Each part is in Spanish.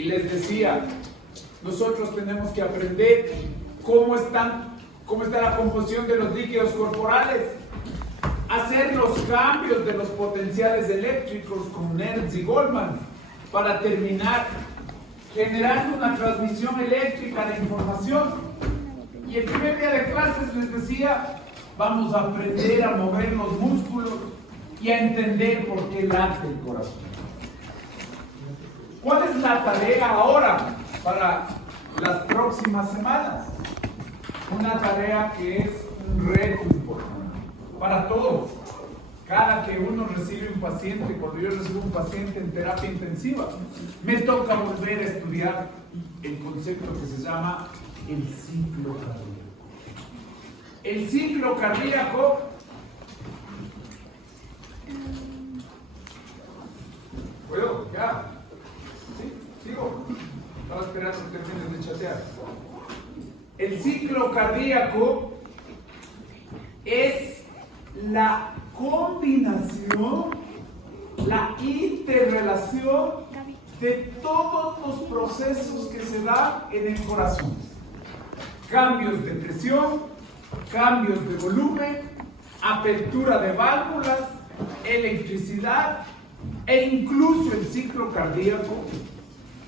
Y les decía, nosotros tenemos que aprender cómo está la composición de los líquidos corporales, hacer los cambios de los potenciales eléctricos con Nernst y Goldman para terminar generando una transmisión eléctrica de información. Y el primer día de clases les decía, vamos a aprender a mover los músculos y a entender por qué late el corazón. ¿Cuál es la tarea ahora para las próximas semanas? Una tarea que es un reto importante para todos. Cada que uno recibe un paciente, cuando yo recibo un paciente en terapia intensiva, me toca volver a estudiar el concepto que se llama el ciclo cardíaco. El ciclo cardíaco ¿puedo? ¿Ya? ¿Sí? ¿Sigo? Estaba esperando que terminen de chatear. El ciclo cardíaco es la combinación, la interrelación de todos los procesos que se dan en el corazón. Cambios de presión, cambios de volumen, apertura de válvulas, electricidad e incluso el ciclo cardíaco,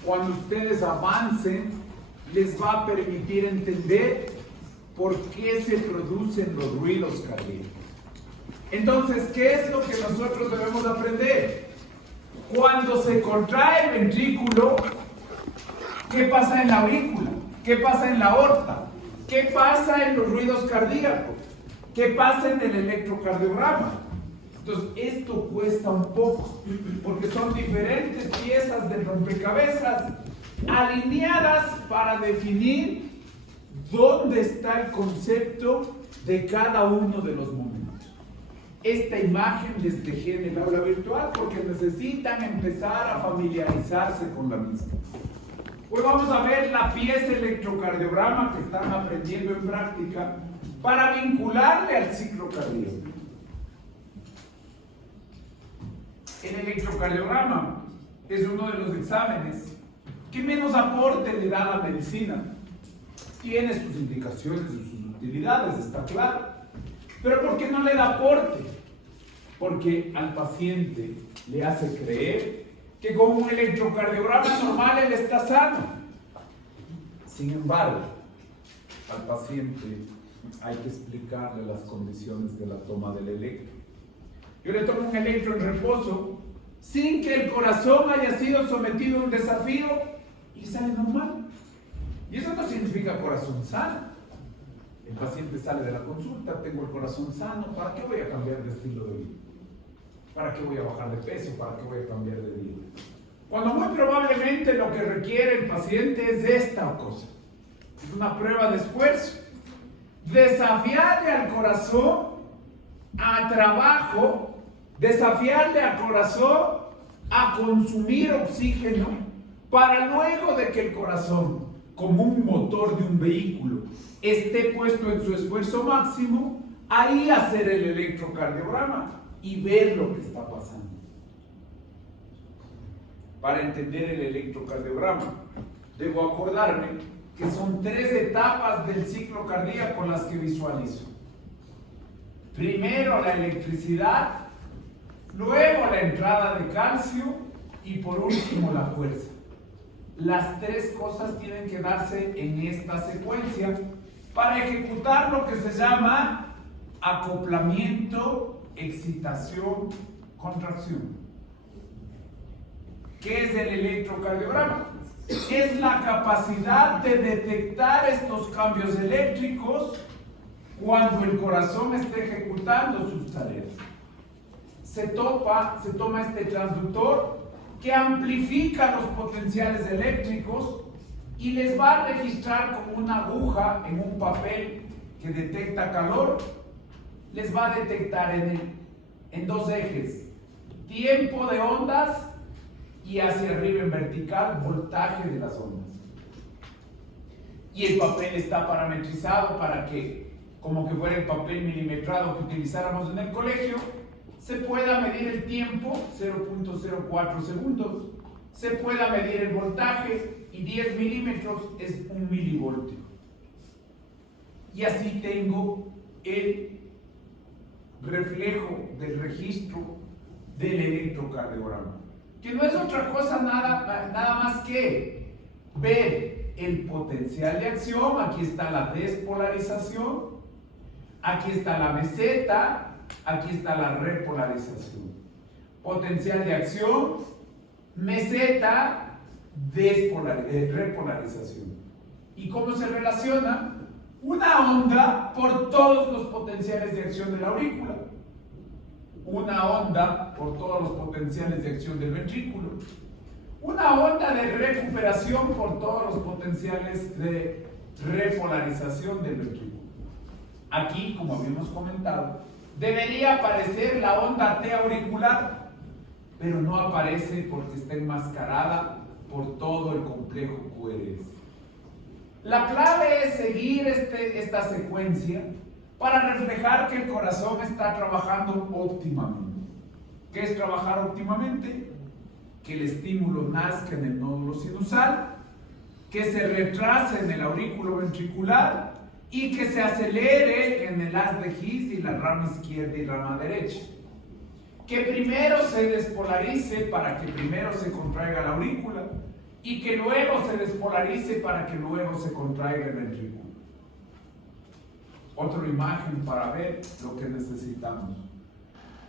cuando ustedes avancen, les va a permitir entender por qué se producen los ruidos cardíacos. Entonces, ¿qué es lo que nosotros debemos aprender? Cuando se contrae el ventrículo, ¿qué pasa en la aurícula? ¿Qué pasa en la aorta? ¿Qué pasa en los ruidos cardíacos? ¿Qué pasa en el electrocardiograma? Entonces, esto cuesta un poco, porque son diferentes piezas del rompecabezas alineadas para definir dónde está el concepto de cada uno de los momentos. Esta imagen les dejé en el aula virtual porque necesitan empezar a familiarizarse con la misma. Hoy vamos a ver la pieza electrocardiograma que están aprendiendo en práctica para vincularle al ciclo cardíaco. El electrocardiograma es uno de los exámenes que menos aporte le da a la medicina. Tiene sus indicaciones y sus utilidades, está claro. Pero ¿por qué no le da aporte? Porque al paciente le hace creer que con un electrocardiograma normal él está sano. Sin embargo, al paciente hay que explicarle las condiciones de la toma del electro. Yo le tomo un electro en reposo sin que el corazón haya sido sometido a un desafío y sale normal. Y eso no significa corazón sano. El paciente sale de la consulta, tengo el corazón sano, ¿para qué voy a cambiar de estilo de vida? ¿Para qué voy a bajar de peso? ¿Para qué voy a cambiar de vida? Cuando muy probablemente lo que requiere el paciente es esta cosa. Es una prueba de esfuerzo. Desafiarle al corazón a trabajo, desafiarle al corazón a consumir oxígeno para luego de que el corazón, como un motor de un vehículo, esté puesto en su esfuerzo máximo, ahí hacer el electrocardiograma y ver lo que está pasando. Para entender el electrocardiograma, debo acordarme que son 3 etapas del ciclo cardíaco las que visualizo. Primero la electricidad, luego la entrada de calcio y por último la fuerza. Las 3 cosas tienen que darse en esta secuencia para ejecutar lo que se llama acoplamiento, excitación, contracción. ¿Qué es el electrocardiograma? Es la capacidad de detectar estos cambios eléctricos cuando el corazón está ejecutando sus tareas. Se toma este transductor que amplifica los potenciales eléctricos y les va a registrar como una aguja en un papel que detecta calor. Les va a detectar en 2 ejes, tiempo de ondas y hacia arriba en vertical, voltaje de las ondas. Y el papel está parametrizado para que, como que fuera el papel milimetrado que utilizáramos en el colegio, se pueda medir el tiempo, 0.04 segundos, se pueda medir el voltaje y 10 milímetros es 1 milivoltio. Y así tengo el reflejo del registro del electrocardiograma, que no es otra cosa nada más que ver el potencial de acción. Aquí está la despolarización, aquí está la meseta, aquí está la repolarización. Potencial de acción, meseta, repolarización. ¿Y cómo se relaciona? Una onda por todos los potenciales de acción de la aurícula, una onda por todos los potenciales de acción del ventrículo, una onda de recuperación por todos los potenciales de repolarización del ventrículo. Aquí, como habíamos comentado, debería aparecer la onda T auricular, pero no aparece porque está enmascarada por todo el complejo QRS. La clave es seguir esta secuencia para reflejar que el corazón está trabajando óptimamente. ¿Qué es trabajar óptimamente? Que el estímulo nazca en el nódulo sinusal, que se retrase en el aurículo ventricular y que se acelere en el haz de His y la rama izquierda y rama derecha. Que primero se despolarice para que primero se contraiga la aurícula y que luego se despolarice para que luego se contraiga el ventrículo. Otra imagen para ver lo que necesitamos: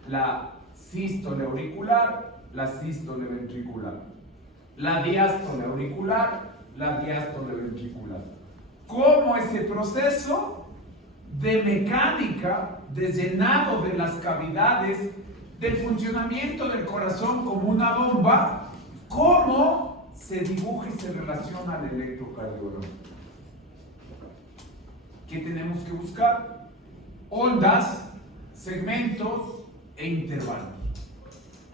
la sístole auricular, la sístole ventricular, la diástole auricular, la diástole ventricular. Cómo ese proceso de mecánica, de llenado de las cavidades, del funcionamiento del corazón como una bomba, cómo se dibuja y se relaciona al electrocardiograma. ¿Qué tenemos que buscar? Ondas, segmentos e intervalos.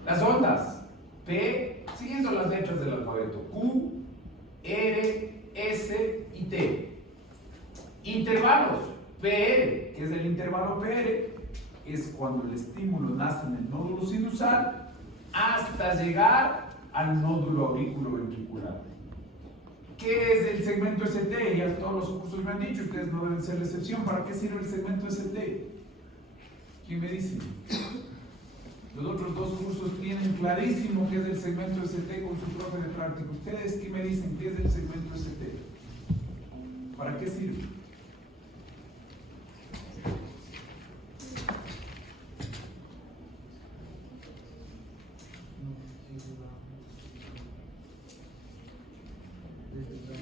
Las ondas, P, siguiendo las letras del alfabeto, Q, R, S y T. Intervalos, PR, que es el intervalo PR, es cuando el estímulo nace en el nódulo sinusal hasta llegar al nódulo auriculoventricular. ¿Qué es el segmento ST? Ya todos los cursos me han dicho, ustedes no deben ser la excepción. ¿Para qué sirve el segmento ST? ¿Quién me dice? Los otros dos cursos tienen clarísimo qué es el segmento ST con su profe de práctica. ¿Ustedes qué me dicen? ¿Qué es el segmento ST? ¿Para qué sirve?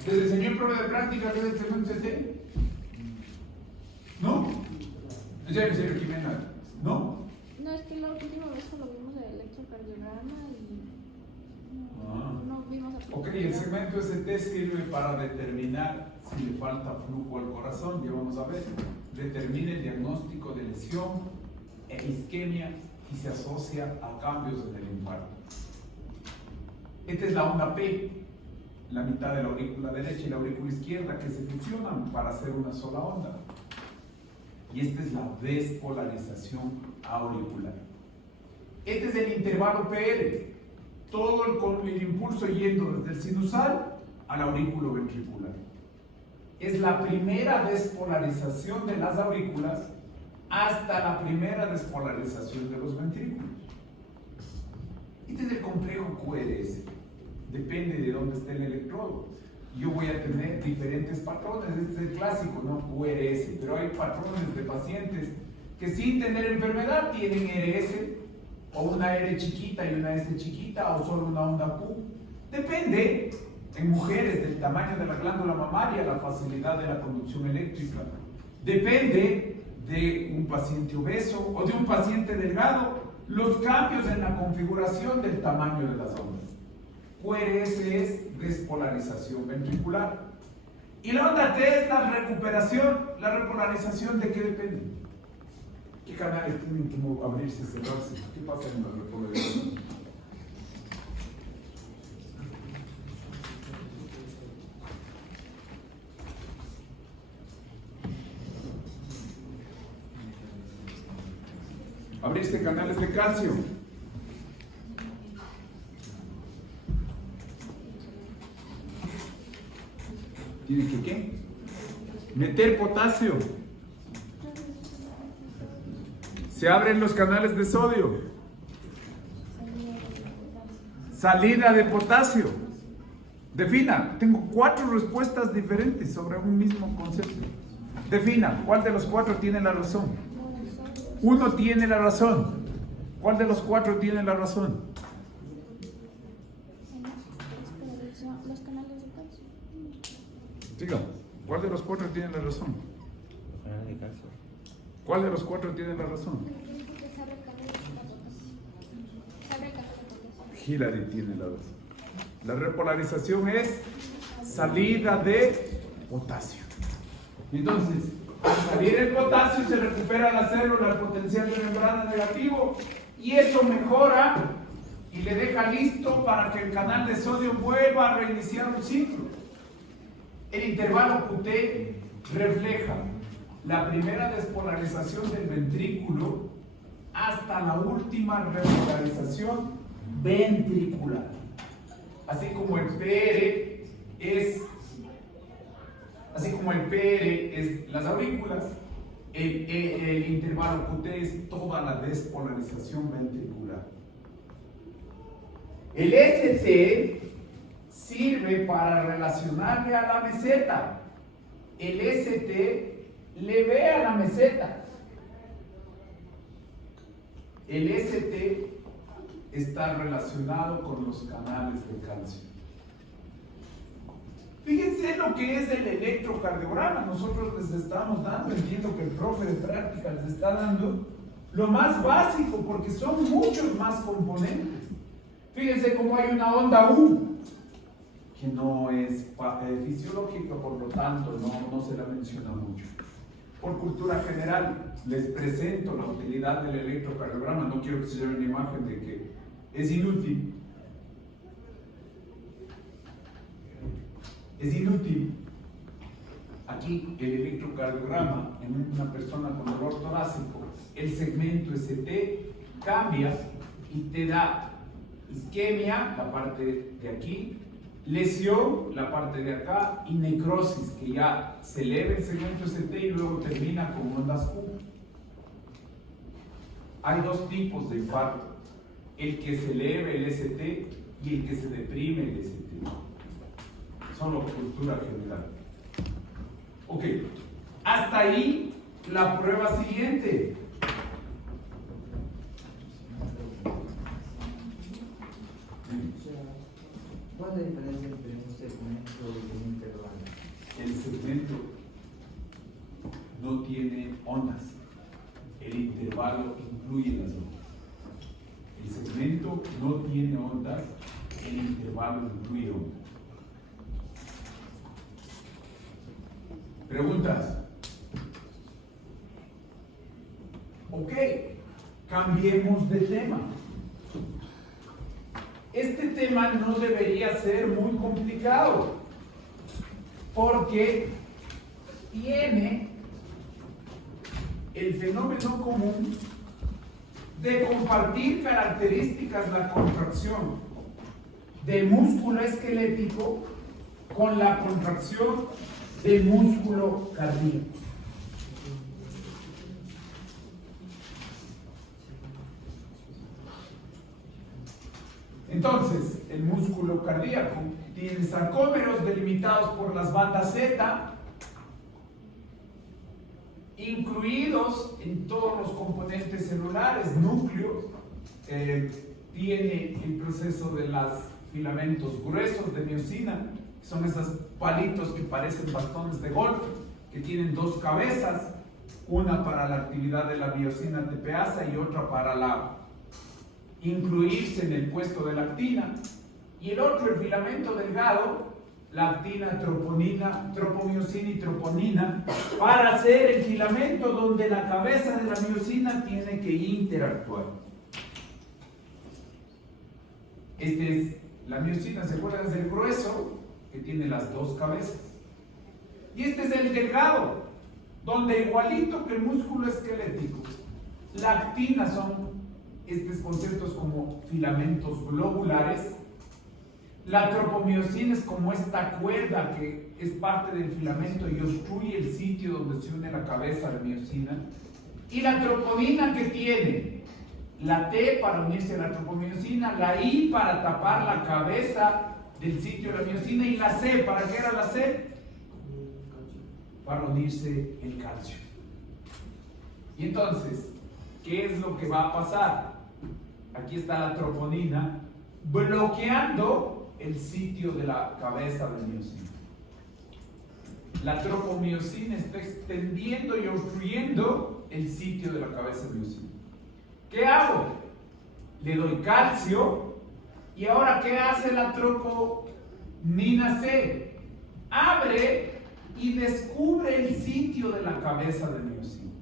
¿Les enseñó el profe de práctica qué es el segmento ST? ¿No? En serio, Jimena, ¿no? No, es que la última vez que lo vimos el electrocardiograma y no vimos a Ok, el segmento ST sirve para determinar si le falta flujo al corazón, ya vamos a ver. Determina el diagnóstico de lesión e isquemia y se asocia a cambios en el infarto. Esta es la onda P, la mitad de la aurícula derecha y la aurícula izquierda que se fusionan para hacer una sola onda. Y esta es la despolarización auricular. Este es el intervalo PR, todo el impulso yendo desde el sinusal al aurículo ventricular. Es la primera despolarización de las aurículas hasta la primera despolarización de los ventrículos. Este es el complejo QRS. Depende de dónde esté el electrodo. Yo voy a tener diferentes patrones. Este es el clásico, ¿no? QRS. Pero hay patrones de pacientes que sin tener enfermedad tienen RS, o una R chiquita y una S chiquita, o solo una onda Q. Depende, en mujeres, del tamaño de la glándula mamaria, la facilidad de la conducción eléctrica. Depende de un paciente obeso o de un paciente delgado, los cambios en la configuración del tamaño de las ondas. QRS es despolarización ventricular. Y la onda T es la recuperación. ¿La repolarización de qué depende? ¿Qué canales tienen que abrirse y cerrarse? ¿Qué pasa en la repolarización? Abrirse canales de calcio. Tiene que ¿qué? Meter potasio. Se abren los canales de sodio. Salida de potasio. Defina. Tengo 4 respuestas diferentes sobre un mismo concepto. Defina. ¿Cuál de los 4 tiene la razón? Uno tiene la razón. ¿Cuál de los 4 tiene la razón? Los canales de calcio. Siga. ¿Cuál de los 4 tiene la razón? ¿Cuál de los 4 tiene la razón? Hillary tiene la razón. La repolarización es salida de potasio. Entonces, al salir el potasio se recupera la célula el potencial de membrana negativo y eso mejora y le deja listo para que el canal de sodio vuelva a reiniciar un ciclo. El intervalo QT refleja la primera despolarización del ventrículo hasta la última repolarización ventricular. Así como el PR es las aurículas, el intervalo QT es toda la despolarización ventricular. El ST sirve para relacionarle a la meseta. El ST le ve a la meseta. El ST está relacionado con los canales de calcio. Fíjense lo que es el electrocardiograma. Nosotros les estamos dando, entiendo que el profe de práctica les está dando lo más básico porque son muchos más componentes. Fíjense cómo hay una onda U que no es fisiológica, por lo tanto no se la menciona mucho. Por cultura general, les presento la utilidad del electrocardiograma. No quiero que se lleven una imagen de que es inútil. Es inútil. Aquí el electrocardiograma en una persona con dolor torácico, el segmento ST cambia y te da isquemia, la parte de aquí, lesión, la parte de acá, y necrosis, que ya se eleva el segmento ST y luego termina con ondas Q. Hay 2 tipos de infarto, el que se eleve el ST y el que se deprime el ST. Solo cultura general. Ok, hasta ahí la prueba siguiente. ¿Cuál es la diferencia entre un segmento y un intervalo? El segmento no tiene ondas. El intervalo incluye las ondas. El segmento no tiene ondas. El intervalo incluye ondas. ¿Preguntas? Ok, cambiemos de tema. Este tema no debería ser muy complicado porque tiene el fenómeno común de compartir características la contracción del músculo esquelético con la contracción del músculo cardíaco. Entonces, el músculo cardíaco tiene sarcómeros delimitados por las bandas Z, incluidos en todos los componentes celulares, núcleos, tiene el proceso de los filamentos gruesos de miosina, son esos palitos que parecen bastones de golf, que tienen 2 cabezas, una para la actividad de la miosina tepeasa y otra para incluirse en el puesto de la actina, y el otro, el filamento delgado, la actina, troponina, tropomiosina y troponina, para hacer el filamento donde la cabeza de la miosina tiene que interactuar. Este es la miosina, ¿se acuerdan? Es el grueso que tiene las 2 cabezas. Y este es el delgado, donde igualito que el músculo esquelético, la actina son estos conceptos como filamentos globulares. La tropomiosina es como esta cuerda que es parte del filamento y obstruye el sitio donde se une la cabeza a la miosina. Y la troponina que tiene la T para unirse a la tropomiosina, la I para tapar la cabeza del sitio de la miosina y la C, ¿para qué era la C? Para unirse el calcio. Y entonces, ¿qué es lo que va a pasar? Aquí está la troponina bloqueando el sitio de la cabeza de miosina. La tropomiosina está extendiendo y obstruyendo el sitio de la cabeza de miosina. ¿Qué hago? Le doy calcio y ahora ¿qué hace la troponina C? Abre y descubre el sitio de la cabeza de miosina.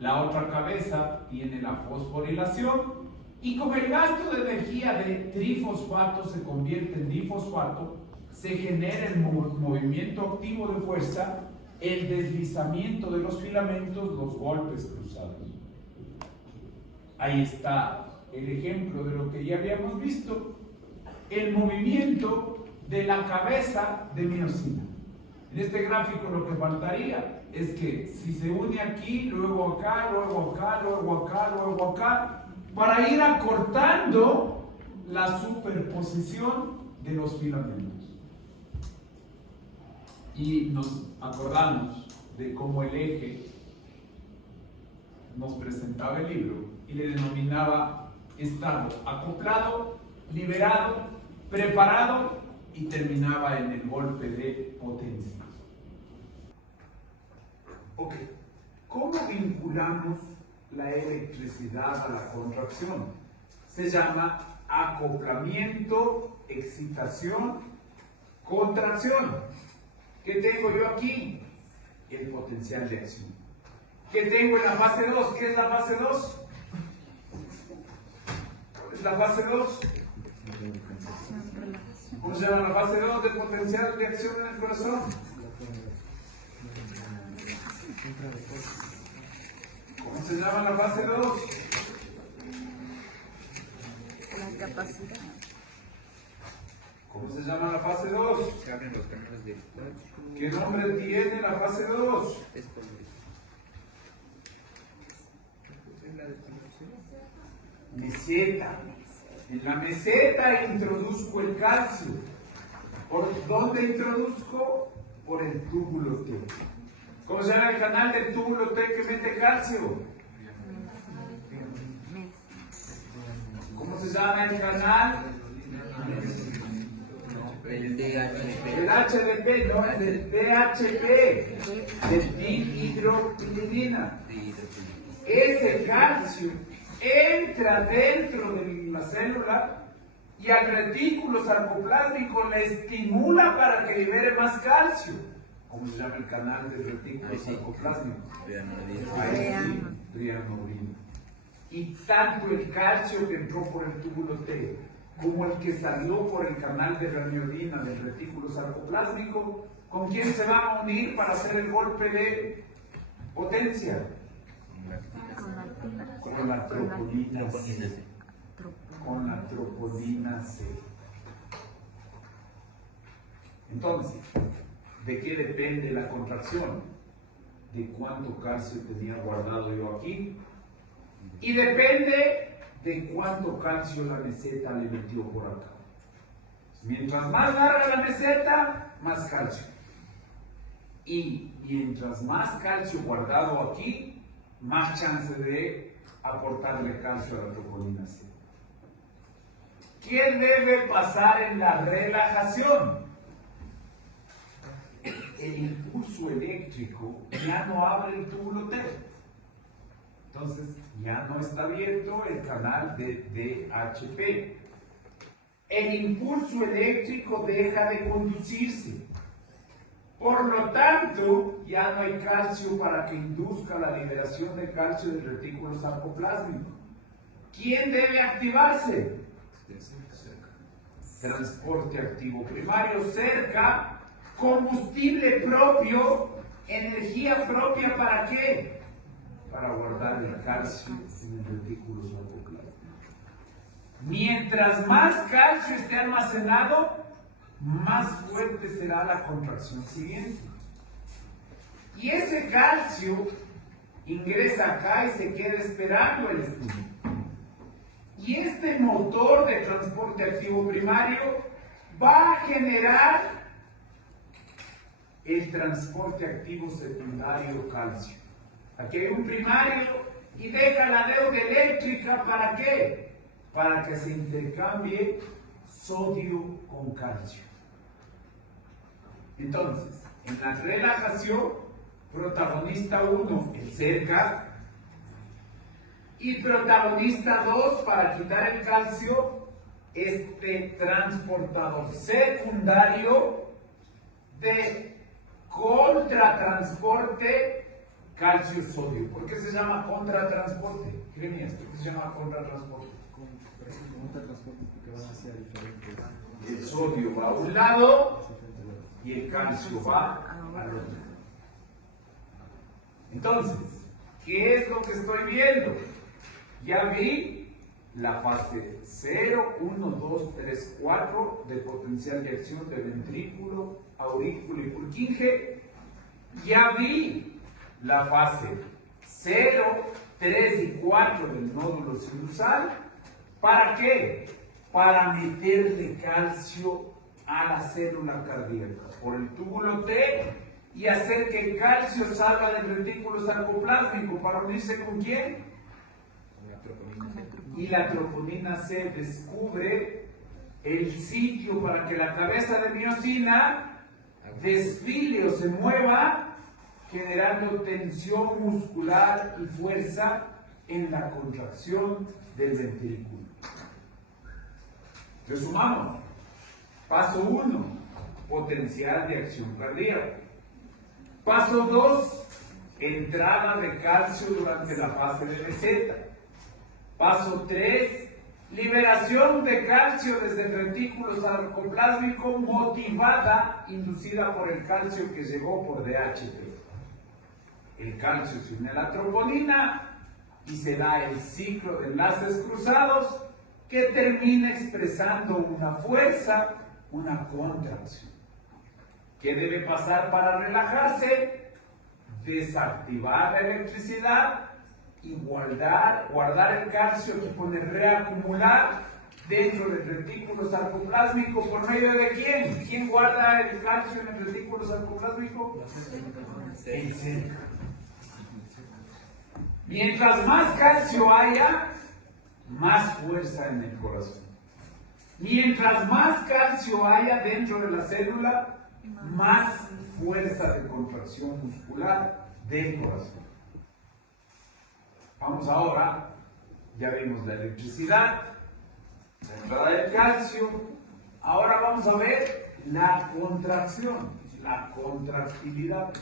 La otra cabeza tiene la fosforilación y como el gasto de energía de trifosfato se convierte en difosfato, se genera el movimiento activo de fuerza, el deslizamiento de los filamentos, los golpes cruzados. Ahí está el ejemplo de lo que ya habíamos visto, el movimiento de la cabeza de miosina. En este gráfico lo que faltaría es que si se une aquí, luego acá, luego acá, luego acá, luego acá, para ir acortando la superposición de los filamentos. Y nos acordamos de cómo el eje nos presentaba el libro y le denominaba estado acoplado, liberado, preparado y terminaba en el golpe de potencia. Ok, ¿cómo vinculamos la electricidad a la contracción? Se llama acoplamiento, excitación, contracción. ¿Qué tengo yo aquí? El potencial de acción. ¿Qué tengo en la fase 2? ¿Qué es la fase 2? ¿Es la fase 2? ¿Cómo se llama la fase 2 del potencial de acción en el corazón? ¿Cómo se llama la fase 2? La capacidad. ¿Cómo se llama la fase 2? Se abren los canales de calcio. ¿Qué nombre tiene la fase 2? Esto es la descomposición. Meseta. En la meseta introduzco el calcio. ¿Por dónde introduzco? Por el túbulo T. ¿Cómo se llama el canal del túbulo T que mete calcio? ¿Cómo se llama el canal? El DHP. El HDP, no, es el DHP, de dihidropiridina. Ese calcio entra dentro de la célula y al retículo sarcoplásmico le estimula para que libere más calcio. ¿Cómo se llama el canal del retículo sarcoplásmico? Trianodina. Y tanto el calcio que entró por el túbulo T como el que salió por el canal de la miodina del retículo sarcoplásmico, ¿con quién se van a unir para hacer el golpe de potencia? Con la troponina C. Con la troponina C. Entonces, ¿de qué depende la contracción? De cuánto calcio tenía guardado yo aquí. Y depende de cuánto calcio la meseta le metió por acá. Mientras más larga la meseta, más calcio. Y mientras más calcio guardado aquí, más chance de aportarle calcio a la troponina C. ¿Qué debe pasar en la relajación? El impulso eléctrico ya no abre el túbulo T. Entonces ya no está abierto el canal de DHP. El impulso eléctrico deja de conducirse. Por lo tanto, ya no hay calcio para que induzca la liberación de calcio del retículo sarcoplásmico. ¿Quién debe activarse? Transporte activo primario cerca, combustible propio, energía propia, ¿para qué? Para guardar el calcio en el retículo sarcoplásmico. Mientras más calcio esté almacenado, más fuerte será la contracción siguiente. Y ese calcio ingresa acá y se queda esperando el estímulo. Y este motor de transporte activo primario va a generar el transporte activo secundario calcio. Aquí hay un primario y deja la deuda eléctrica, ¿para qué? Para que se intercambie sodio con calcio. Entonces, en la relajación, protagonista 1, el cerca, y protagonista 2, para quitar el calcio, este transportador secundario de contratransporte calcio-sodio. ¿Por qué se llama contratransporte? Jeremías, ¿por qué se llama contratransporte? Contratransporte porque van hacia diferentes. El sodio va a un lado y el calcio va al otro. Entonces, ¿qué es lo que estoy viendo? Ya vi la fase 0, 1, 2, 3, 4 de potencial de acción de ventrículo, aurículo y Purkinje. Ya vi la fase 0, 3 y 4 del nódulo sinusal. ¿Para qué? Para meterle calcio a la célula cardíaca por el túbulo T y hacer que el calcio salga del retículo sarcoplásmico para unirse ¿con quién? Y la troponina C descubre el sitio para que la cabeza de miosina desfile o se mueva, generando tensión muscular y fuerza en la contracción del ventrículo. Resumamos. Paso 1, potencial de acción cardíaca. Paso 2, entrada de calcio durante la fase de meseta. Paso 3, liberación de calcio desde el retículo sarcoplásmico motivada, inducida por el calcio que llegó por DHT. El calcio se une a la troponina y se da el ciclo de enlaces cruzados que termina expresando una fuerza, una contracción. ¿Qué debe pasar para relajarse? Desactivar la electricidad y guardar el calcio que pone reacumular dentro del retículo sarcoplásmico. ¿Por medio de quién? ¿Quién guarda el calcio en el retículo sarcoplásmico? El cerca. Mientras más calcio haya, más fuerza en el corazón. Mientras más calcio haya dentro de la célula, más fuerza de contracción muscular del corazón. Vamos ahora, ya vimos la electricidad, la entrada del calcio. Ahora vamos a ver la contracción, la contractilidad.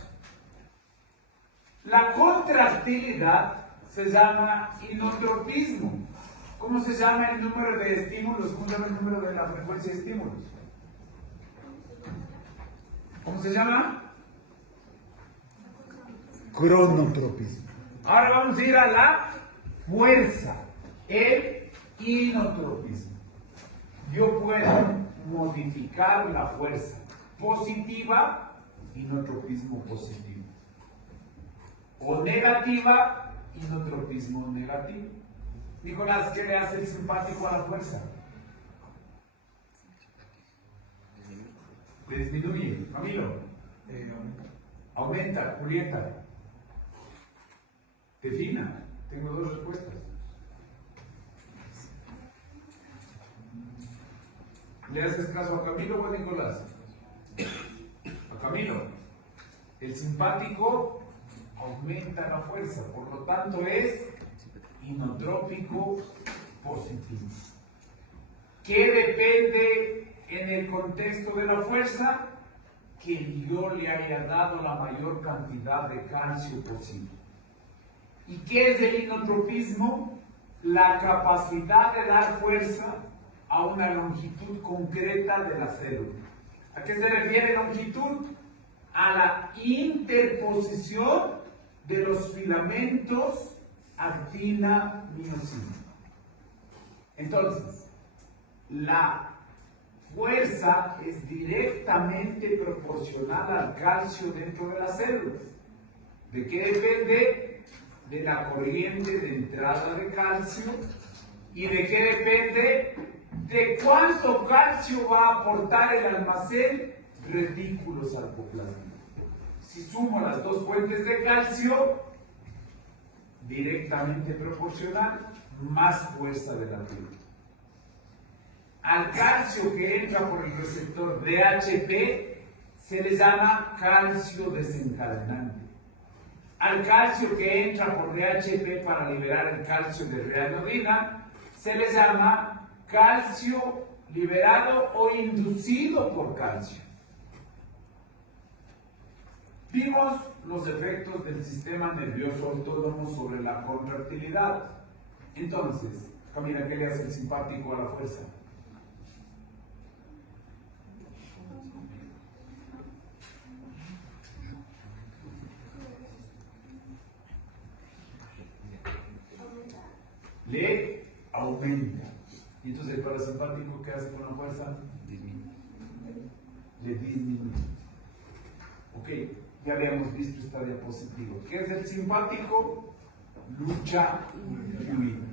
La contractilidad se llama inotropismo. ¿Cómo se llama el número de estímulos? ¿Cómo se llama el número de la frecuencia de estímulos? ¿Cómo se llama? Cronotropismo. Ahora vamos a ir a la fuerza, el inotropismo. Yo puedo modificar la fuerza positiva, inotropismo positivo, o negativa, inotropismo negativo. Nicolás, ¿qué le hace el simpático a la fuerza? Le disminuye. Camilo. Aumenta. Julieta. Defina. Tengo dos respuestas. ¿Le haces caso a Camilo o a Nicolás? A Camilo. El simpático aumenta la fuerza, por lo tanto es inotrópico positivo. ¿Qué depende en el contexto de la fuerza? Que yo le haya dado la mayor cantidad de calcio posible. ¿Y qué es el inotropismo? La capacidad de dar fuerza a una longitud concreta de la célula. ¿A qué se refiere longitud? A la interposición de los filamentos actina-miosina. Entonces, la fuerza es directamente proporcional al calcio dentro de las células. ¿De qué depende? De la corriente de entrada de calcio. ¿Y de qué depende? De cuánto calcio va a aportar el almacén retículo sarcoplasmático. Si sumo las dos fuentes de calcio, directamente proporcional, más fuerza de la piel. Al calcio que entra por el receptor DHP se le llama calcio desencadenante. Al calcio que entra por DHP para liberar el calcio de reanodina se le llama calcio liberado o inducido por calcio. Vimos los efectos del sistema nervioso autónomo sobre la contractilidad. Entonces, Camila, ¿qué le hace el simpático a la fuerza? Le aumenta. Y entonces el parasimpático, ¿qué hace con la fuerza? Le disminuye. Ok, ya habíamos visto esta diapositiva. ¿Qué es el simpático? Lucha y huida.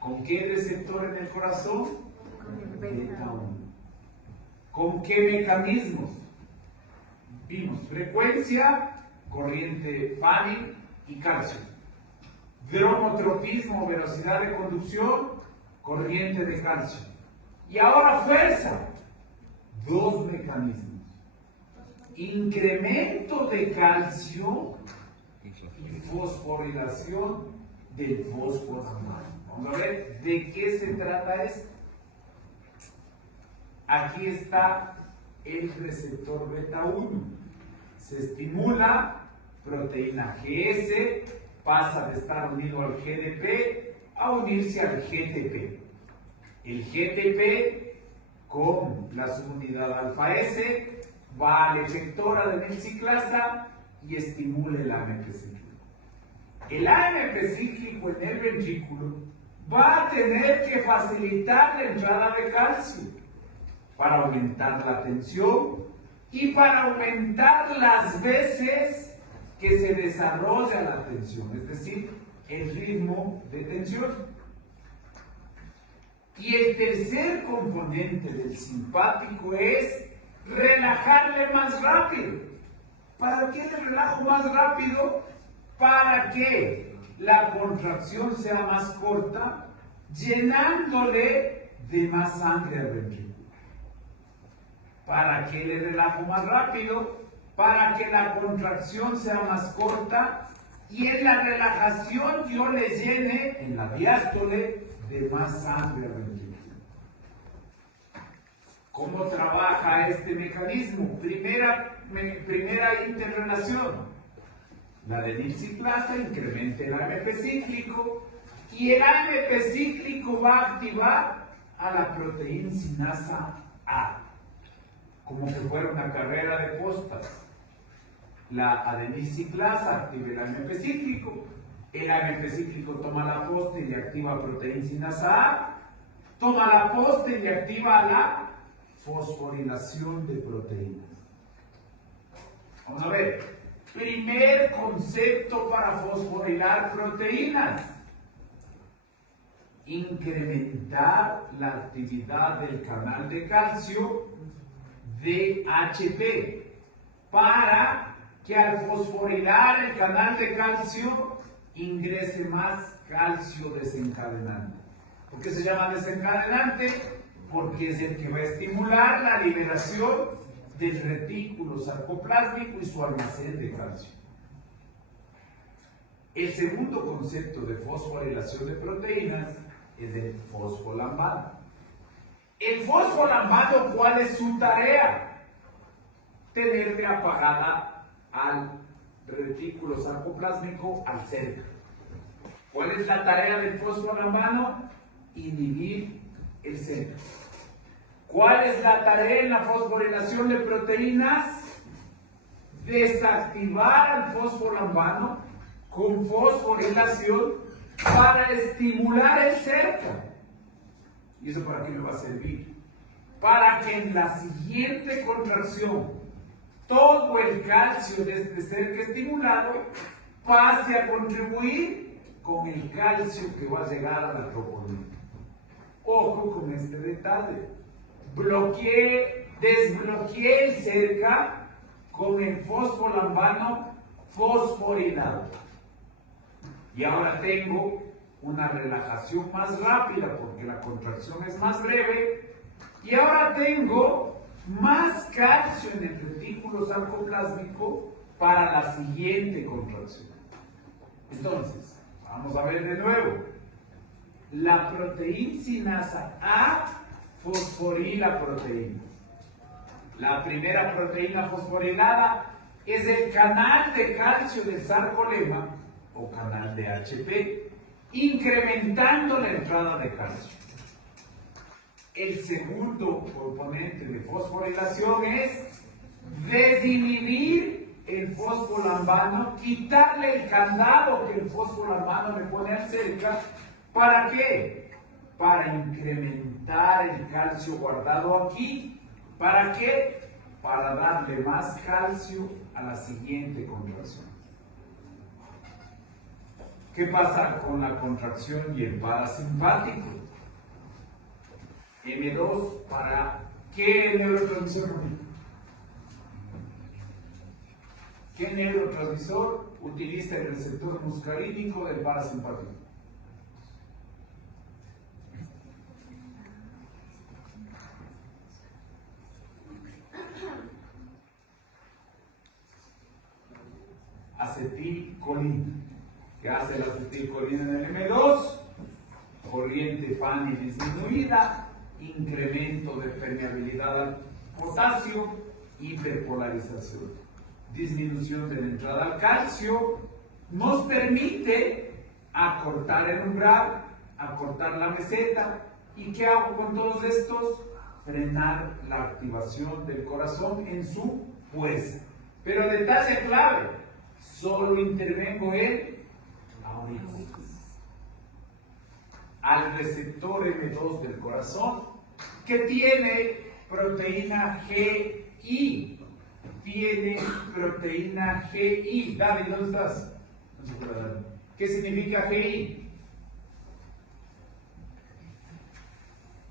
¿Con qué receptor en el corazón? Con el Beta beta. 1. ¿Con qué mecanismos? Vimos frecuencia, corriente Fanning y calcio. Dromotropismo, velocidad de conducción, corriente de calcio. Y ahora fuerza. Dos mecanismos. Incremento de calcio y fosforilación del fósforo. Vamos a ver de qué se trata esto. Aquí está el receptor beta 1. Se estimula, proteína GS pasa de estar unido al GDP a unirse al GTP. El GTP con la subunidad alfa S va al efector adenilciclasa y estimula el AMP cíclico. El AMP cíclico en el ventrículo va a tener que facilitar la entrada de calcio para aumentar la tensión y para aumentar las veces que se desarrolla la tensión, es decir, el ritmo de tensión. Y el tercer componente del simpático es relajarle más rápido. ¿Para qué le relajo más rápido? Para que la contracción sea más corta, llenándole de más sangre al ventrículo. ¿Para qué le relajo más rápido? Para que la contracción sea más corta y en la relajación yo le llene en la diástole de más sangre al ventrículo. ¿Cómo trabaja este mecanismo? Primera interrelación. La adenilciclasa incrementa el AMP cíclico y el AMP cíclico va a activar a la proteína sinasa A, como que fuera una carrera de postas. La adenilciclasa activa el AMP cíclico, el AMP cíclico toma la posta y le activa proteína sinasa A, toma la posta y le activa la fosforilación de proteínas. Vamos a ver, primer concepto para fosforilar proteínas: incrementar la actividad del canal de calcio DHP para que al fosforilar el canal de calcio ingrese más calcio desencadenante. ¿Por qué se llama desencadenante? Porque es el que va a estimular la liberación del retículo sarcoplásmico y su almacén de calcio. El segundo concepto de fosforilación de proteínas es el fosfolambano. El fosfolambano, ¿cuál es su tarea? Tenerle apagada al retículo sarcoplásmico al cerca. ¿Cuál es la tarea del fosfolambano? Inhibir el cerca. ¿Cuál es la tarea en la fosforilación de proteínas? Desactivar al fosfolambano con fosforilación para estimular el cerca. ¿Y eso para qué me va a servir? Para que en la siguiente contracción todo el calcio de este ser que estimulado pase a contribuir con el calcio que va a llegar a la troponina. Ojo con este detalle. Desbloqueé el cerca con el fosfolambano fosforilado. Y ahora tengo una relajación más rápida porque la contracción es más breve. Y ahora tengo más calcio en el retículo sarcoplásmico para la siguiente contracción. Entonces, vamos a ver de nuevo. La proteincinasa A fosforila proteína. La primera proteína fosforilada es el canal de calcio del sarcolema o canal de HP, incrementando la entrada de calcio. El segundo componente de fosforilación es desinhibir el fosfolambano, quitarle el candado que el fosfolambano le pone al cerca. ¿Para qué? Para incrementar el calcio guardado aquí. ¿Para qué? Para darle más calcio a la siguiente contracción. ¿Qué pasa con la contracción y el parasimpático? M2 para ¿qué neurotransmisor? ¿Qué neurotransmisor utiliza el receptor muscarínico del parasimpático? Acetilcolina. ¿Qué hace la acetilcolina en el M2? Corriente Fanny disminuida, incremento de permeabilidad al potasio, hiperpolarización, disminución de la entrada al calcio, nos permite acortar el umbral, acortar la meseta. ¿Y qué hago con todos estos? Frenar la activación del corazón en su fuerza. Pero detalle clave, solo intervengo en auricular. Al receptor M2 del corazón que tiene proteína GI. Tiene proteína GI. David, ¿dónde estás? ¿Qué significa GI?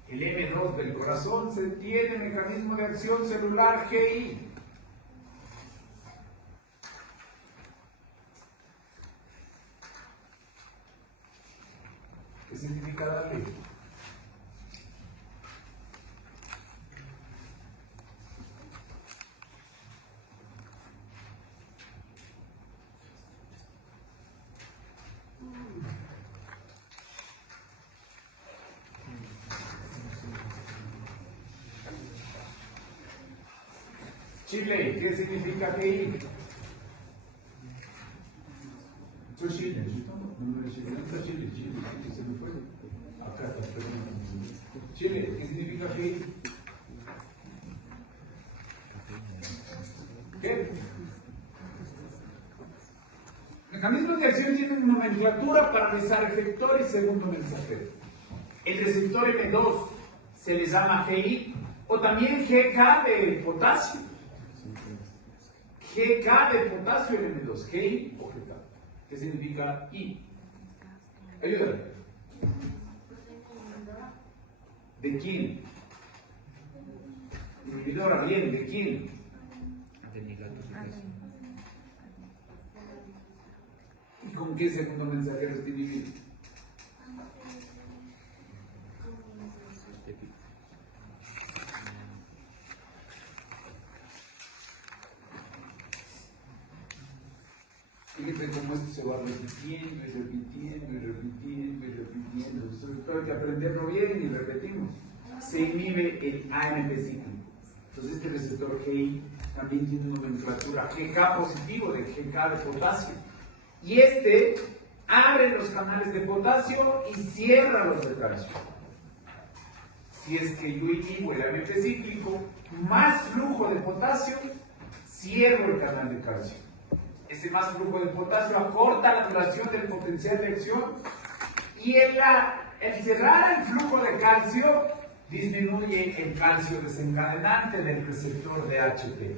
El M2 del corazón tiene mecanismo de acción celular GI. ¿Qué significa darle? Chile, ¿qué significa GI? Soy Chile, ¿no está Chile? Chile, se me fue. Acá está, perdón. Chile, ¿qué significa GI? ¿Qué? Mecanismos de acción tienen una nomenclatura para realizar efector y segundo mensajero. El receptor M2 se le llama GI o también GK de potasio. GK de potasio el M2, GI o GK. ¿Qué significa I? Ayúdame. ¿De quién? Inhibidora, bien, ¿de quién? ¿Y con qué segundo mensajero está inhibido? Fíjense cómo esto se va repitiendo y repitiendo y repitiendo y repitiendo. Esto hay que aprenderlo bien y repetimos. Se inhibe el AMP cíclico. Entonces este receptor GI también tiene una nomenclatura GK positivo de GK de potasio. Y este abre los canales de potasio y cierra los de calcio. Si es que yo inhibo el AMP cíclico, más flujo de potasio, cierro el canal de calcio. Ese más flujo de potasio acorta la duración del potencial de acción y El cerrar el flujo de calcio disminuye el calcio desencadenante del receptor de AHP.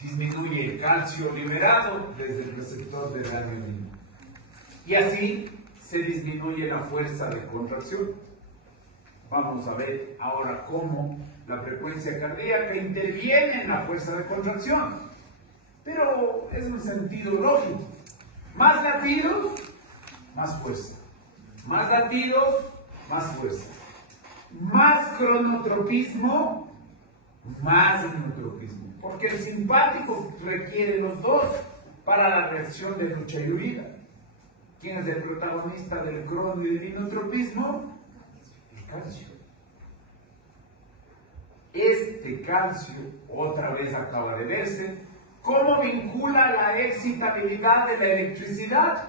Disminuye el calcio liberado desde el receptor de raniodenina. Y así se disminuye la fuerza de contracción. Vamos a ver ahora cómo la frecuencia cardíaca interviene en la fuerza de contracción. Pero es un sentido lógico. Más latidos, más fuerza. Más latidos, más fuerza. Más cronotropismo, más hipnotropismo. Porque el simpático requiere los dos para la reacción de lucha y huida. ¿Quién es el protagonista del crono y del hipnotropismo? El calcio. Este calcio, otra vez acaba de verse, cómo vincula la excitabilidad de la electricidad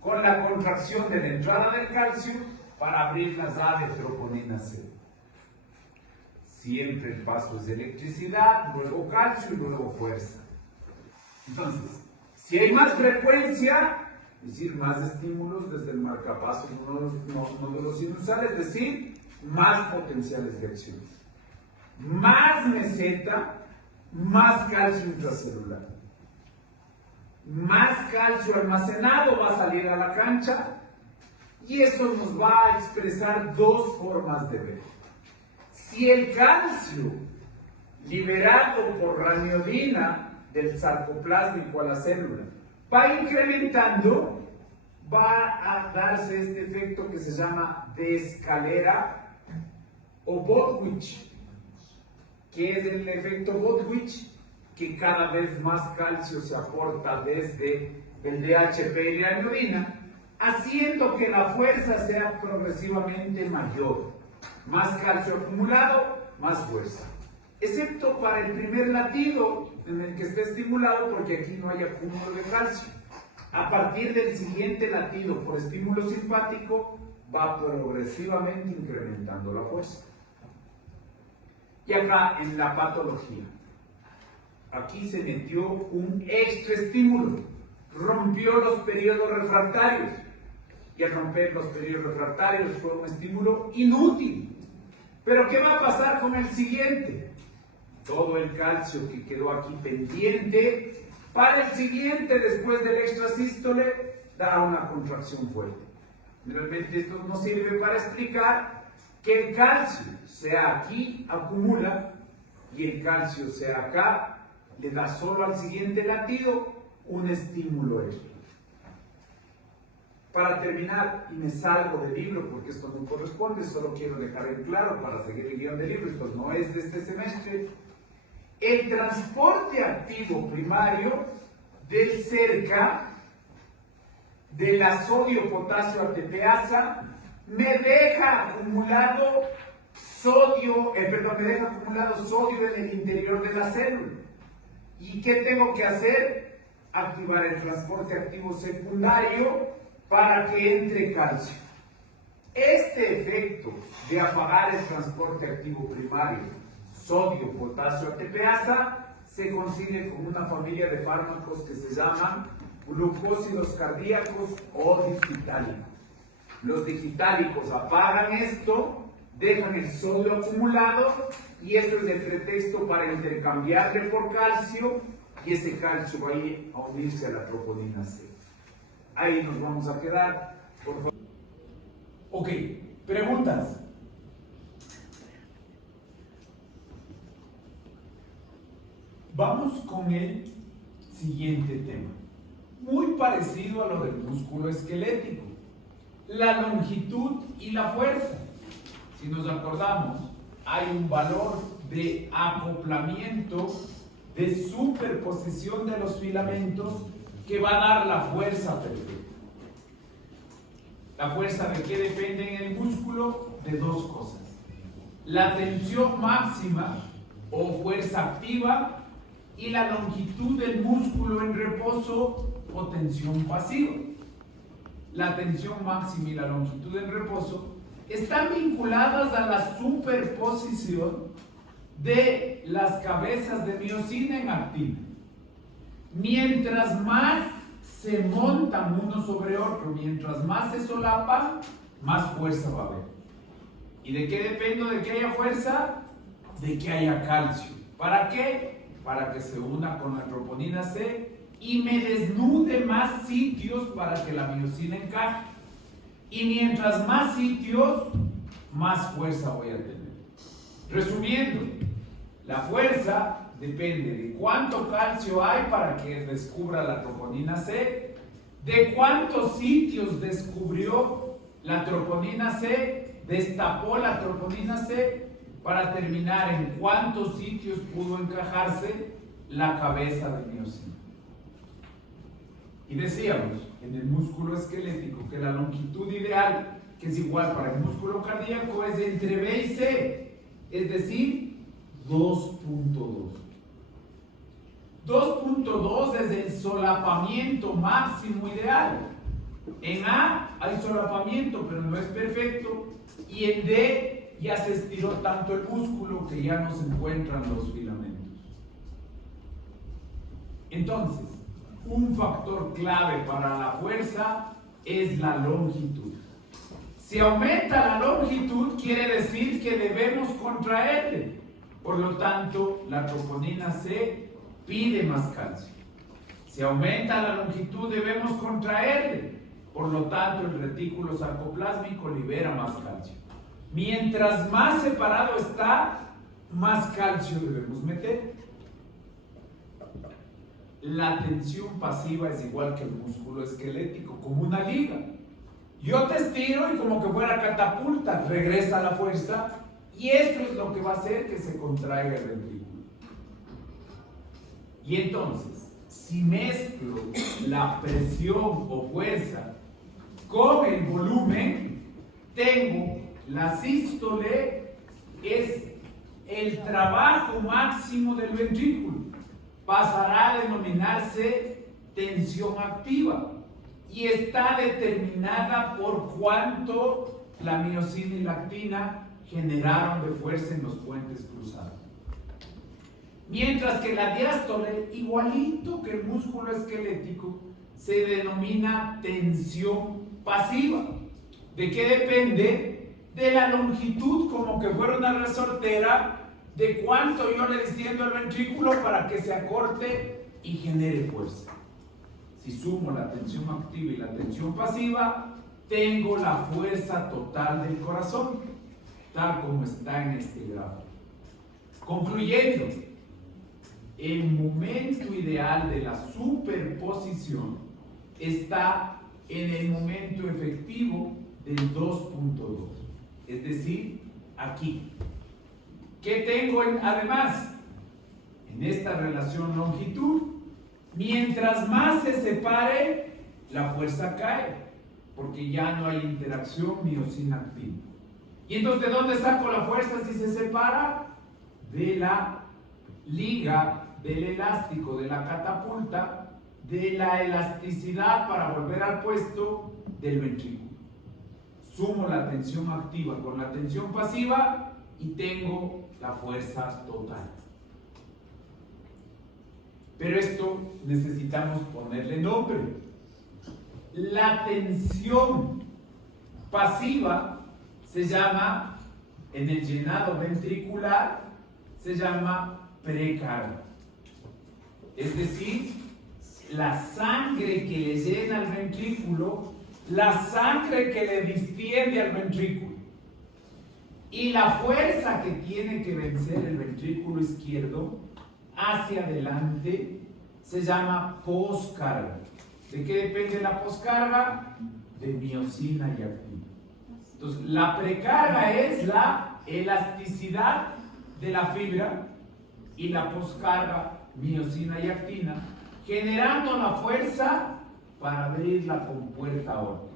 con la contracción de la entrada del calcio para abrir las A de troponina C. Siempre el paso es de electricidad, luego calcio y luego fuerza. Entonces, si hay más frecuencia, es decir, más estímulos desde el marcapasos nódulos sinusales, es decir, más potenciales de acción. Más meseta, más calcio intracelular. Más calcio almacenado va a salir a la cancha y eso nos va a expresar dos formas de ver. Si el calcio liberado por raniodenina del sarcoplásmico a la célula va incrementando, va a darse este efecto que se llama de escalera o Botwich, que es el efecto Botwich, que cada vez más calcio se aporta desde el DHP y la raniodenina, haciendo que la fuerza sea progresivamente mayor. Más calcio acumulado, más fuerza. Excepto para el primer latido en el que esté estimulado, porque aquí no hay acúmulo de calcio. A partir del siguiente latido por estímulo simpático, va progresivamente incrementando la fuerza. Y acá en la patología, aquí se metió un extra estímulo, rompió los periodos refractarios. Y al romper los periodos refractarios fue un estímulo inútil. Pero ¿qué va a pasar con el siguiente? Todo el calcio que quedó aquí pendiente, para el siguiente, después del extrasístole, da una contracción fuerte. Realmente esto nos sirve para explicar que el calcio, sea aquí, acumula, y el calcio, sea acá, le da solo al siguiente latido un estímulo extra. Para terminar, y me salgo del libro porque esto no corresponde, solo quiero dejar en claro para seguir el guión del libro, esto no es de este semestre. El transporte activo primario del cerca de la sodio-potasio ATPasa me deja acumulado sodio, en el interior de la célula. ¿Y qué tengo que hacer? Activar el transporte activo secundario para que entre calcio. Este efecto de apagar el transporte activo primario, sodio, potasio, ATPasa, se consigue con una familia de fármacos que se llaman glucósidos cardíacos o digitálicos. Los digitálicos apagan esto, dejan el sodio acumulado y esto es el pretexto para intercambiarle por calcio y ese calcio va a ir a unirse a la troponina C. Ahí nos vamos a quedar, por favor. Ok, preguntas. Vamos con el siguiente tema, muy parecido a lo del músculo esquelético, la longitud y la fuerza. Si nos acordamos, hay un valor de acoplamiento, de superposición de los filamentos que va a dar la fuerza perfecta. ¿La fuerza de qué depende en el músculo? De dos cosas: la tensión máxima o fuerza activa y la longitud del músculo en reposo o tensión pasiva. La tensión máxima y la longitud en reposo están vinculadas a la superposición de las cabezas de miocina en actina. Mientras más se montan uno sobre otro, mientras más se solapan, más fuerza va a haber. ¿Y de qué dependo de que haya fuerza? De que haya calcio. ¿Para qué? Para que se una con la troponina C y me desnude más sitios para que la miosina encaje. Y mientras más sitios, más fuerza voy a tener. Resumiendo, la fuerza depende de cuánto calcio hay para que descubra la troponina C, de cuántos sitios descubrió la troponina C, destapó la troponina C, para terminar en cuántos sitios pudo encajarse la cabeza de miosina. Y decíamos, en el músculo esquelético, que la longitud ideal, que es igual para el músculo cardíaco, es entre B y C, es decir, 2.2. 2.2 es el solapamiento máximo ideal. En A hay solapamiento, pero no es perfecto, y en D ya se estiró tanto el músculo que ya no se encuentran los filamentos. Entonces, un factor clave para la fuerza es la longitud. Si aumenta la longitud, quiere decir que debemos contraerle. Por lo tanto, la troponina C pide más calcio. Si aumenta la longitud, debemos contraerle. Por lo tanto, el retículo sarcoplásmico libera más calcio. Mientras más separado está, más calcio debemos meter. La tensión pasiva es igual que el músculo esquelético, como una liga. Yo te estiro y como que fuera catapulta, regresa la fuerza y esto es lo que va a hacer que se contraiga el ventrículo. Y entonces, si mezclo la presión o fuerza con el volumen, tengo la sístole, es el trabajo máximo del ventrículo. Pasará a denominarse tensión activa y está determinada por cuánto la miosina y la actina generaron de fuerza en los puentes cruzados. Mientras que la diástole, igualito que el músculo esquelético, se denomina tensión pasiva. ¿De qué depende? De la longitud, como que fuera una resortera, de cuánto yo le distiendo el ventrículo para que se acorte y genere fuerza. Si sumo la tensión activa y la tensión pasiva, tengo la fuerza total del corazón, tal como está en este gráfico. Concluyendo, el momento ideal de la superposición está en el momento efectivo del 2.2, es decir, aquí. ¿Qué tengo además? En esta relación longitud, mientras más se separe, la fuerza cae, porque ya no hay interacción miosina-actina. ¿Y entonces de dónde saco la fuerza si se separa? De la liga, del elástico, de la catapulta, de la elasticidad para volver al puesto del ventrículo. Sumo la tensión activa con la tensión pasiva y tengo la fuerza total. Pero esto necesitamos ponerle nombre. La tensión pasiva se llama, en el llenado ventricular, se llama precarga. Es decir, la sangre que le llena al ventrículo, la sangre que le distiende al ventrículo. Y la fuerza que tiene que vencer el ventrículo izquierdo hacia adelante se llama poscarga. ¿De qué depende la poscarga? De miosina y actina. Entonces, la precarga es la elasticidad de la fibra y la poscarga, miosina y actina, generando la fuerza para abrir la compuerta aórtica.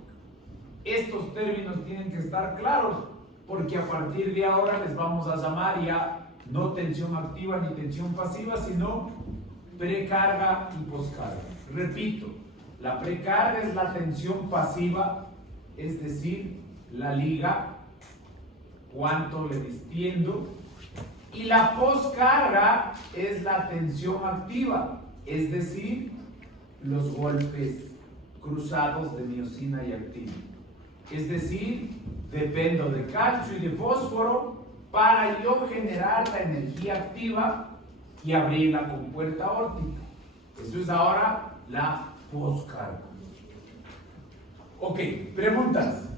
Estos términos tienen que estar claros, porque a partir de ahora les vamos a llamar ya no tensión activa ni tensión pasiva, sino precarga y poscarga. Repito, la precarga es la tensión pasiva, es decir, la liga, cuánto le distiendo, y la poscarga es la tensión activa, es decir, los golpes cruzados de miosina y actina. Es decir, dependo de calcio y de fósforo para yo generar la energía activa y abrir la compuerta aórtica. Eso es ahora la poscarga. Ok, preguntas.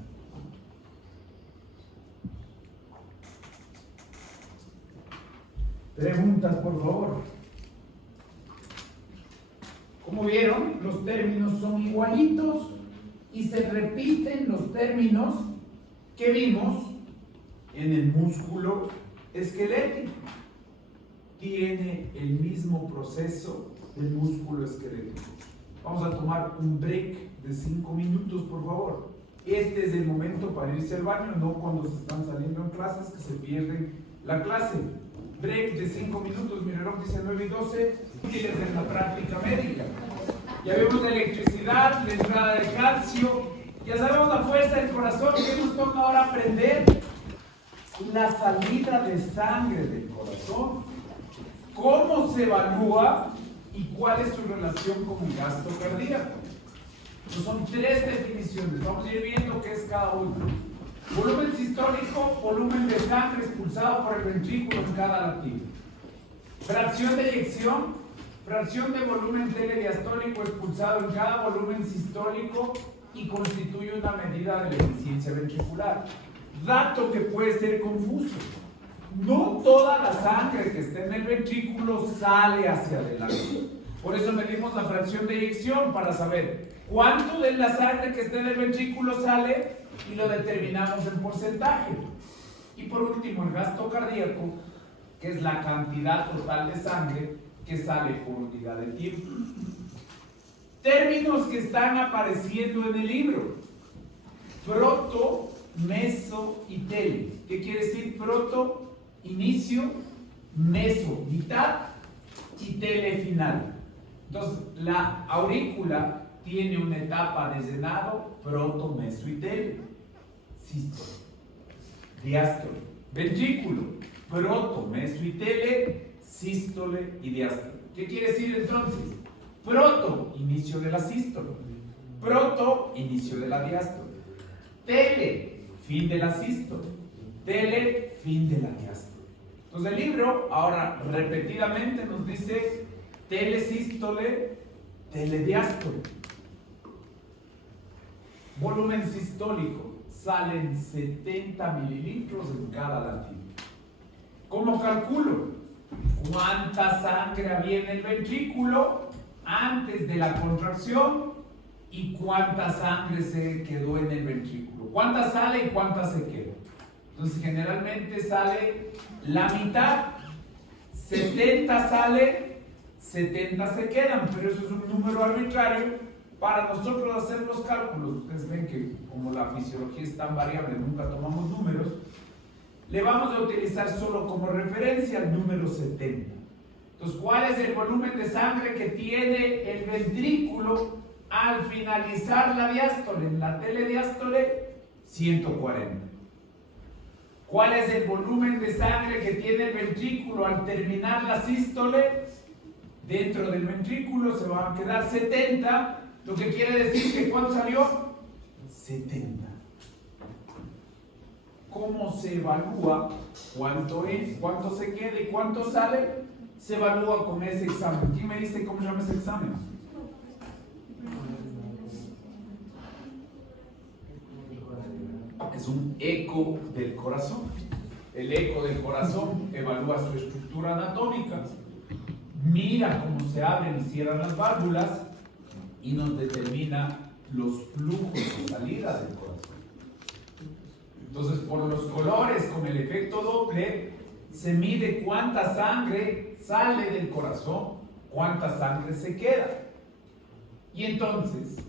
Preguntas, por favor. Como vieron, los términos son igualitos y se repiten los términos que vimos en el músculo esquelético. Tiene el mismo proceso del músculo esquelético. Vamos a tomar un break de 5 minutos, por favor. Este es el momento para irse al baño, no cuando se están saliendo en clases que se pierden la clase. Break de 5 minutos, mi reloj dice 9:12, útiles en la práctica médica. Ya vemos la electricidad, la entrada de calcio, ya sabemos la fuerza del corazón. ¿Qué nos toca ahora aprender? La salida de sangre del corazón. ¿Cómo se evalúa y cuál es su relación con el gasto cardíaco? Pues son 3 definiciones, vamos a ir viendo qué es cada uno. Volumen sistólico, volumen de sangre expulsado por el ventrículo en cada latido. Fracción de eyección, fracción de volumen telediastólico expulsado en cada volumen sistólico y constituye una medida de la eficiencia ventricular. Dato que puede ser confuso. No toda la sangre que está en el ventrículo sale hacia adelante. Por eso medimos la fracción de eyección para saber cuánto de la sangre que está en el ventrículo sale y lo determinamos en porcentaje. Y por último, el gasto cardíaco, que es la cantidad total de sangre que sale por unidad de tiempo. Términos que están apareciendo en el libro: proto, meso y tele. ¿Qué quiere decir proto? Inicio, meso, mitad y tele final. Entonces, la aurícula tiene una etapa de llenado, proto, meso y tele. Sístole, diástole. Ventrículo, proto, meso y tele, sístole y diástole. ¿Qué quiere decir entonces? Proto, inicio de la sístole. Proto, inicio de la diástole. Tele, fin de la sístole. Tele, fin de la diástole. Entonces el libro ahora repetidamente nos dice telesístole, telediástole. Volumen sistólico, salen 70 mililitros en cada latido. ¿Cómo calculo? ¿Cuánta sangre había en el ventrículo antes de la contracción y cuánta sangre se quedó en el ventrículo? ¿Cuánta sale y cuánta se queda? Entonces generalmente sale la mitad, 70 sale, 70 se quedan, pero eso es un número arbitrario para nosotros hacer los cálculos. Ustedes ven que como la fisiología es tan variable, nunca tomamos números, le vamos a utilizar solo como referencia el número 70. Entonces, ¿cuál es el volumen de sangre que tiene el ventrículo al finalizar la diástole? En la telediástole, 140. ¿Cuál es el volumen de sangre que tiene el ventrículo al terminar la sístole? Dentro del ventrículo se van a quedar 70, lo que quiere decir que ¿cuánto salió? 70. ¿Cómo se evalúa cuánto es, cuánto se queda y cuánto sale? Se evalúa con ese examen. ¿Quién me dice cómo se llama ese examen? Es un eco del corazón. El eco del corazón evalúa su estructura anatómica, mira cómo se abren y cierran las válvulas y nos determina los flujos de salida del corazón. Entonces, por los colores con el efecto Doppler se mide cuánta sangre sale del corazón, cuánta sangre se queda. Y entonces,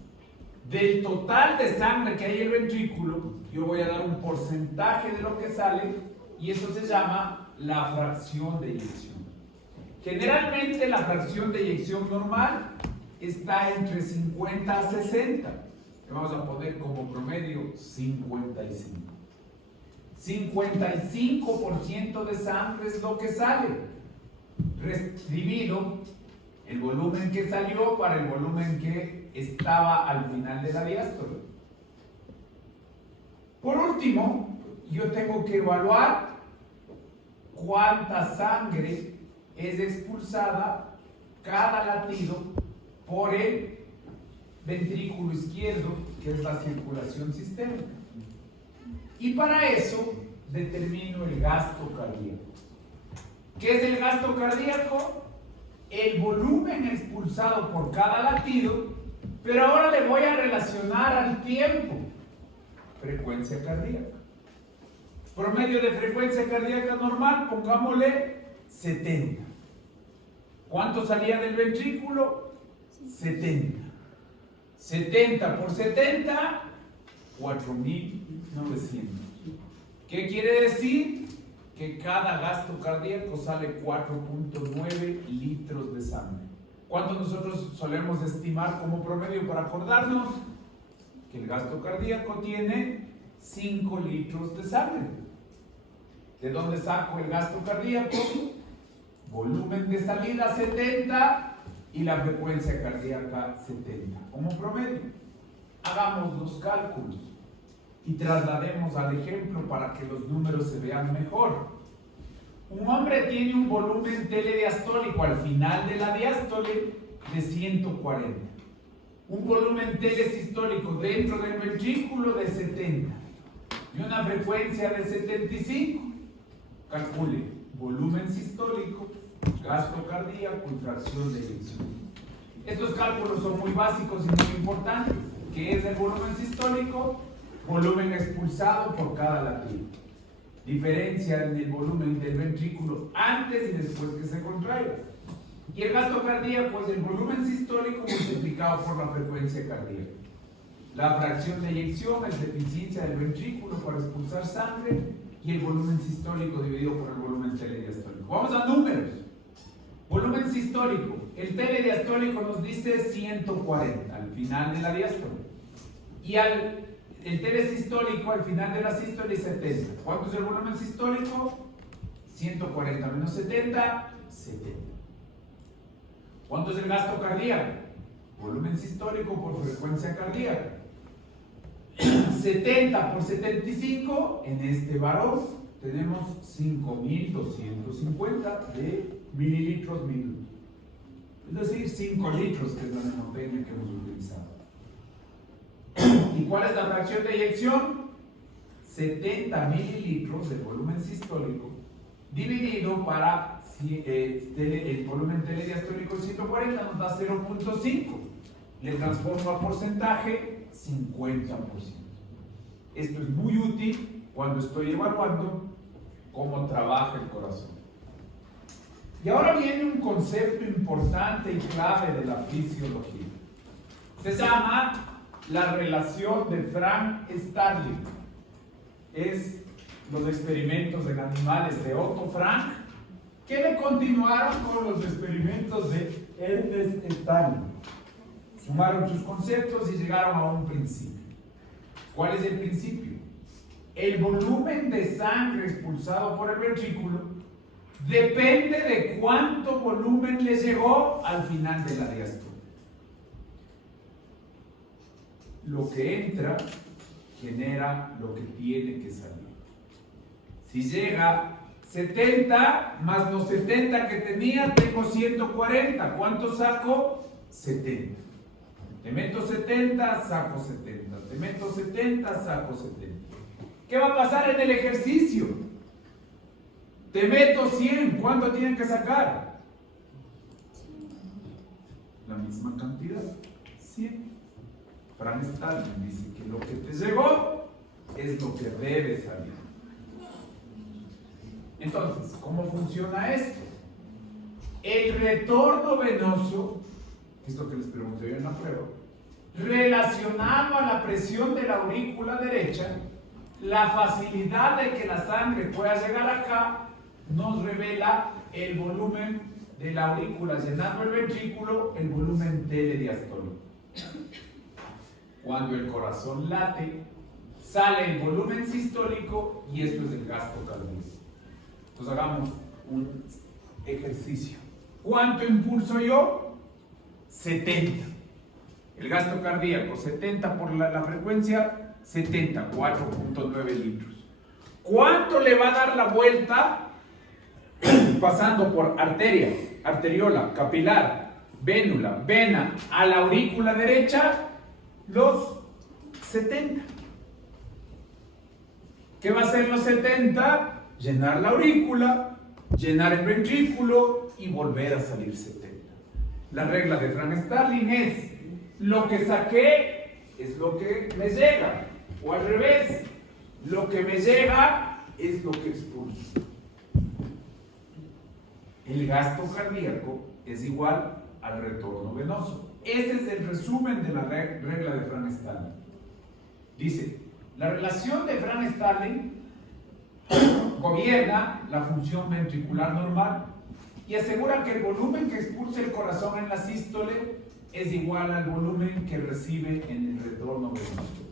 del total de sangre que hay en el ventrículo, yo voy a dar un porcentaje de lo que sale y eso se llama la fracción de eyección. Generalmente la fracción de eyección normal está entre 50 a 60. Le vamos a poner como promedio 55. 55% de sangre es lo que sale, dividido el volumen que salió para el volumen que estaba al final de la diástole. Por último, yo tengo que evaluar cuánta sangre es expulsada cada latido por el ventrículo izquierdo, que es la circulación sistémica. Y para eso determino el gasto cardíaco. ¿Qué es el gasto cardíaco? El volumen expulsado por cada latido, pero ahora le voy a relacionar al tiempo. Frecuencia cardíaca. Promedio de frecuencia cardíaca normal, pongámosle 70. ¿Cuánto salía del ventrículo? 70. 70 por 70, 4.900. ¿Qué quiere decir? Que cada gasto cardíaco sale 4.9 litros de sangre. ¿Cuánto nosotros solemos estimar como promedio para acordarnos? Que el gasto cardíaco tiene 5 litros de sangre. ¿De dónde saco el gasto cardíaco? Volumen de salida 70 y la frecuencia cardíaca 70. Como promedio, hagamos los cálculos y traslademos al ejemplo para que los números se vean mejor. Un hombre tiene un volumen telediastólico al final de la diástole de 140. Un volumen telesistólico dentro del ventrículo de 70 y una frecuencia de 75. Calcule volumen sistólico, gasto cardíaco y fracción de eyección. Estos cálculos son muy básicos y muy importantes. ¿Qué es el volumen sistólico? Volumen expulsado por cada latido. Diferencia en el volumen del ventrículo antes y después que se contraiga. Y el gasto cardíaco es el volumen sistólico multiplicado por la frecuencia cardíaca. La fracción de eyección es la eficiencia del ventrículo para expulsar sangre y el volumen sistólico dividido por el volumen telediastólico. Vamos a números. Volumen sistólico. El telediastólico nos dice 140 al final de la diástole. Y el telesistólico al final de la sístole es 70. ¿Cuánto es el volumen sistólico? 140 menos 70, 70. ¿Cuánto es el gasto cardíaco? Volumen sistólico por frecuencia cardíaca. 70 por 75, en este varón tenemos 5.250 de mililitros minuto. Es decir, 5 litros, que es la nanopenia que hemos utilizado. ¿Y cuál es la fracción de eyección? 70 mililitros de volumen sistólico dividido para el volumen telediastólico 140 nos da 0.5. Le transformo a porcentaje 50%. Esto es muy útil cuando estoy evaluando cómo trabaja el corazón. Y ahora viene un concepto importante y clave de la fisiología. Se llama la relación de Frank-Starling. Es los experimentos en animales de Otto Frank, que le continuaron con los experimentos de Ernest Starling. Sumaron sus conceptos y llegaron a un principio. ¿Cuál es el principio? El volumen de sangre expulsado por el ventrículo depende de cuánto volumen le llegó al final de la diástole. Lo que entra genera lo que tiene que salir. Si llega 70 más los 70 que tenía, tengo 140. ¿Cuánto saco? 70. Te meto 70, saco 70. Te meto 70, saco 70. ¿Qué va a pasar en el ejercicio? Te meto 100. ¿Cuánto tienen que sacar? La misma cantidad. 100. Frank Starling dice que lo que te llegó es lo que debe salir. Entonces, ¿cómo funciona esto? El retorno venoso, que es lo que les pregunté yo en la prueba, relacionado a la presión de la aurícula derecha, la facilidad de que la sangre pueda llegar acá, nos revela el volumen de la aurícula llenando el ventrículo, el volumen telediastólico. Cuando el corazón late, sale el volumen sistólico y esto es el gasto cardíaco. Entonces hagamos un ejercicio. ¿Cuánto impulso yo? 70. El gasto cardíaco, 70 por la frecuencia, 70, 4.9 litros. ¿Cuánto le va a dar la vuelta pasando por arteria, arteriola, capilar, vénula, vena a la aurícula derecha? Los 70. ¿Qué va a hacer los 70? Llenar la aurícula, llenar el ventrículo y volver a salir 70. La regla de Frank Starling es: lo que saqué es lo que me llega, o al revés, lo que me llega es lo que expulso. El gasto cardíaco es igual al retorno venoso. Ese es el resumen de la regla de Frank Starling. Dice: la relación de Frank Starling gobierna la función ventricular normal y asegura que el volumen que expulsa el corazón en la sístole es igual al volumen que recibe en el retorno venoso.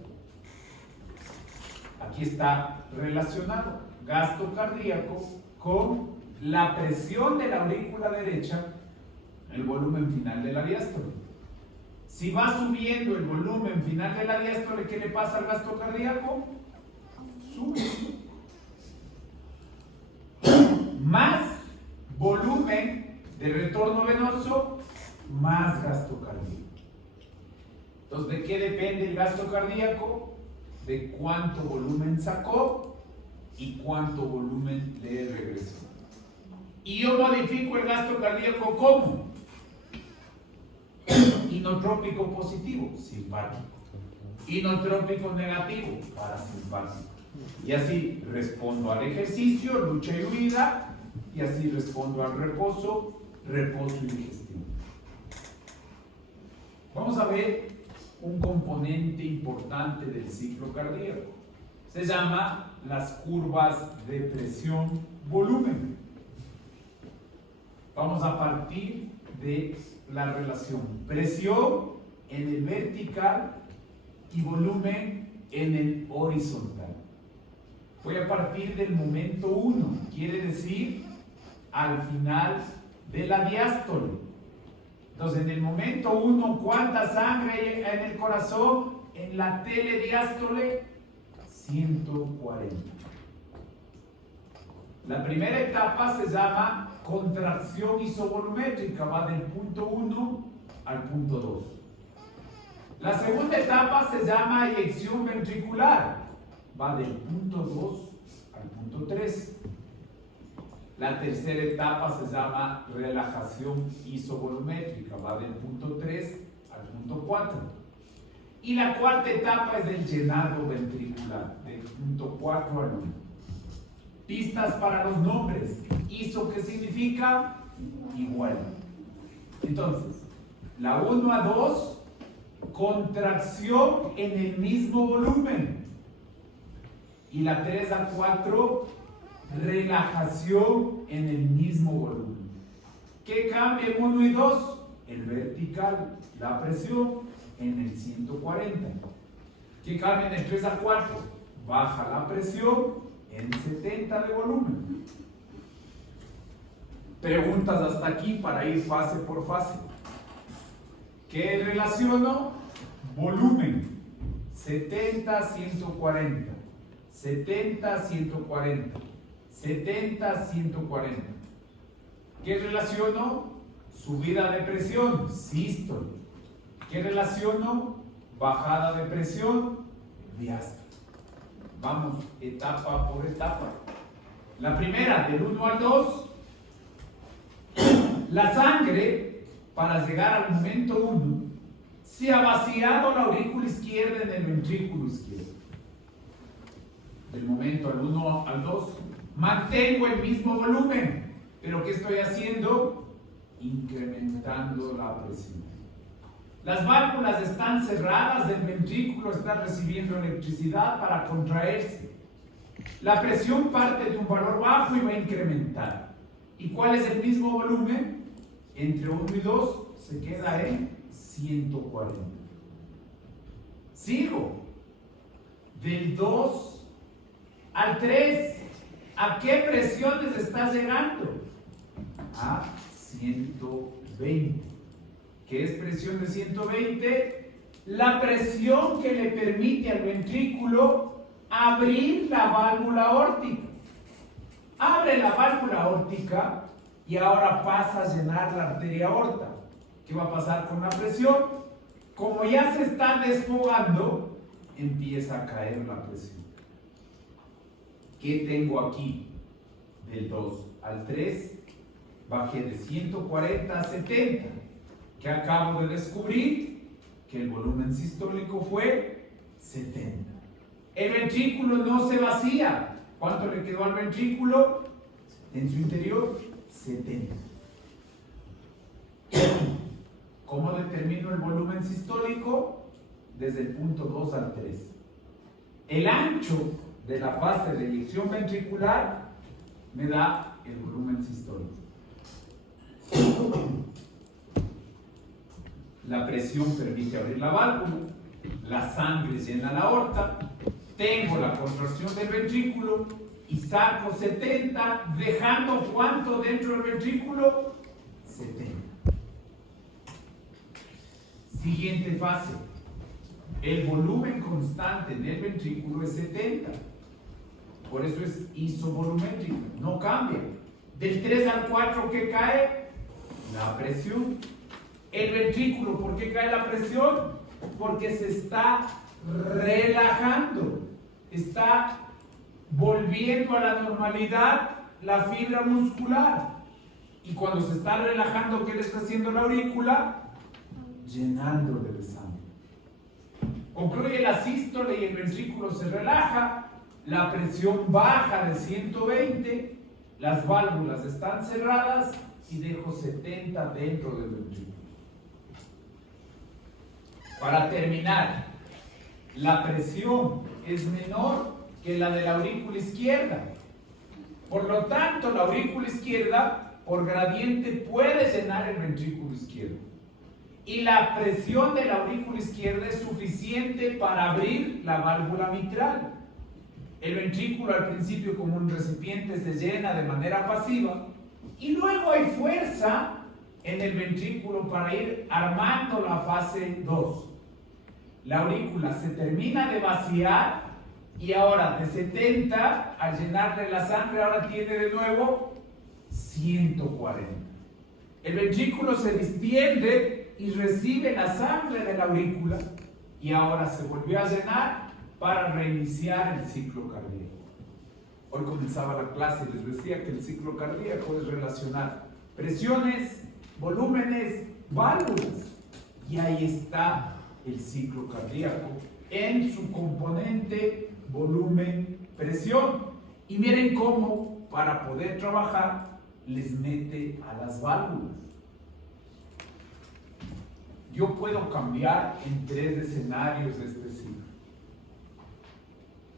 Aquí está relacionado gasto cardíaco con la presión de la aurícula derecha, el volumen final de la diástole. Si va subiendo el volumen final de la diástole, ¿qué le pasa al gasto cardíaco? Sube. Más volumen de retorno venoso, más gasto cardíaco. Entonces, ¿de qué depende el gasto cardíaco? De cuánto volumen sacó y cuánto volumen le regresó. Y yo modifico el gasto cardíaco ¿cómo? Inotrópico positivo, simpático. Inotrópico negativo, parasimpático. Y así respondo al ejercicio, lucha y huida, y así respondo al reposo, reposo y digestión. Vamos a ver un componente importante del ciclo cardíaco. Se llama las curvas de presión-volumen. Vamos a partir de la relación presión en el vertical y volumen en el horizontal. Voy a partir del momento 1, quiere decir al final de la diástole. Entonces, en el momento 1, ¿cuánta sangre hay en el corazón? En la telediástole, 140. La primera etapa se llama contracción isovolumétrica, va del punto 1 al punto 2. La segunda etapa se llama eyección ventricular, va del punto 2 al punto 3. La tercera etapa se llama relajación isovolumétrica, va del punto 3 al punto 4. Y la cuarta etapa es el llenado ventricular, del punto 4 al 1. Pistas para los nombres. ISO, ¿qué significa? Igual. Entonces, la 1 a 2, contracción en el mismo volumen. Y la 3 a 4, relajación en el mismo volumen. ¿Qué cambia en 1 y 2? El vertical, la presión en el 140. ¿Qué cambia en el 3 a 4? Baja la presión en 70 de volumen. Preguntas hasta aquí para ir fase por fase. ¿Qué relaciono? Volumen 70, 140, 70, 140, 70, 140. ¿Qué relaciono? Subida de presión, sístole. ¿Qué relaciono? Bajada de presión, diástole. Vamos etapa por etapa. La primera, del 1 al 2. La sangre, para llegar al momento 1, se ha vaciado la aurícula izquierda en el ventrículo izquierdo. Del momento al 1 al 2, mantengo el mismo volumen, pero ¿qué estoy haciendo? Incrementando la presión. Las válvulas están cerradas, el ventrículo está recibiendo electricidad para contraerse. La presión parte de un valor bajo y va a incrementar. ¿Y cuál es el mismo volumen? Entre 1 y 2 se queda en 140. Sigo. Del 2 al 3. ¿A qué presiones está llegando? A 120. ¿Qué es presión de 120? la presión que le permite al ventrículo abrir la válvula aórtica. Abre la válvula aórtica y ahora pasa a llenar la arteria aorta. ¿Qué va a pasar con la presión? Como ya se está desfogando, empieza a caer la presión. ¿Qué tengo aquí? Del 2 al 3, bajé de 140 a 70. ¿Qué acabo de descubrir? Que el volumen sistólico fue 70. El ventrículo no se vacía. ¿Cuánto le quedó al ventrículo? En su interior, 70. ¿Cómo determino el volumen sistólico? Desde el punto 2 al 3. El ancho de la fase de eyección ventricular me da el volumen sistólico. La presión permite abrir la válvula, la sangre llena la aorta, tengo la contracción del ventrículo y saco 70, dejando ¿cuánto dentro del ventrículo? 70. Siguiente fase. El volumen constante en el ventrículo es 70. Por eso es isovolumétrico, no cambia. Del 3 al 4, ¿qué cae? La presión. El ventrículo, ¿por qué cae la presión? Porque se está relajando. Está volviendo a la normalidad la fibra muscular. Y cuando se está relajando, ¿qué le está haciendo la aurícula? Llenándole de sangre. Concluye la sístole y el ventrículo se relaja, la presión baja de 120, las válvulas están cerradas y dejo 70 dentro del ventrículo. Para terminar, la presión es menor que la de la aurícula izquierda. Por lo tanto, la aurícula izquierda, por gradiente, puede llenar el ventrículo izquierdo. Y la presión de la aurícula izquierda es suficiente para abrir la válvula mitral. El ventrículo al principio, como un recipiente, se llena de manera pasiva y luego hay fuerza en el ventrículo para ir armando la fase 2. La aurícula se termina de vaciar y ahora de 70, al llenarle la sangre, ahora tiene de nuevo 140. El ventrículo se distiende y recibe la sangre de la aurícula y ahora se volvió a llenar para reiniciar el ciclo cardíaco. Hoy comenzaba la clase y les decía que el ciclo cardíaco es relacionar presiones, volúmenes, válvulas, y ahí está el ciclo cardíaco en su componente volumen, presión. Y miren cómo para poder trabajar les mete a las válvulas. Yo puedo cambiar en 3 escenarios de este ciclo.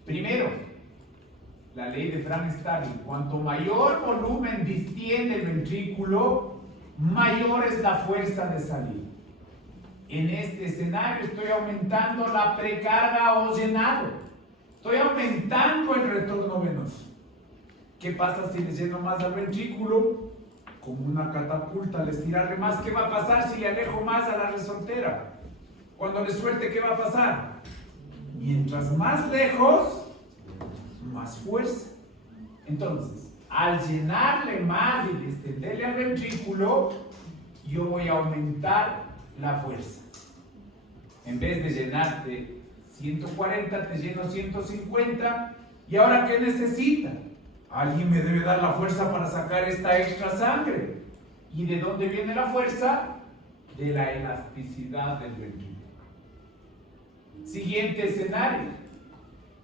Primero, la ley de Frank-Starling: cuanto mayor volumen distiende el ventrículo, mayor es la fuerza de salida. En este escenario estoy aumentando la precarga o llenado. Estoy aumentando el retorno venoso. ¿Qué pasa si le lleno más al ventrículo? Como una catapulta, al estirarle más, ¿qué va a pasar si le alejo más a la resortera? Cuando le suelte, ¿qué va a pasar? Mientras más lejos, más fuerza. Entonces, al llenarle más y extenderle al ventrículo, yo voy a aumentar la fuerza. En vez de llenarte 140, te lleno 150. ¿Y ahora qué necesita? Alguien me debe dar la fuerza para sacar esta extra sangre. ¿Y de dónde viene la fuerza? De la elasticidad del ventrículo. Siguiente escenario.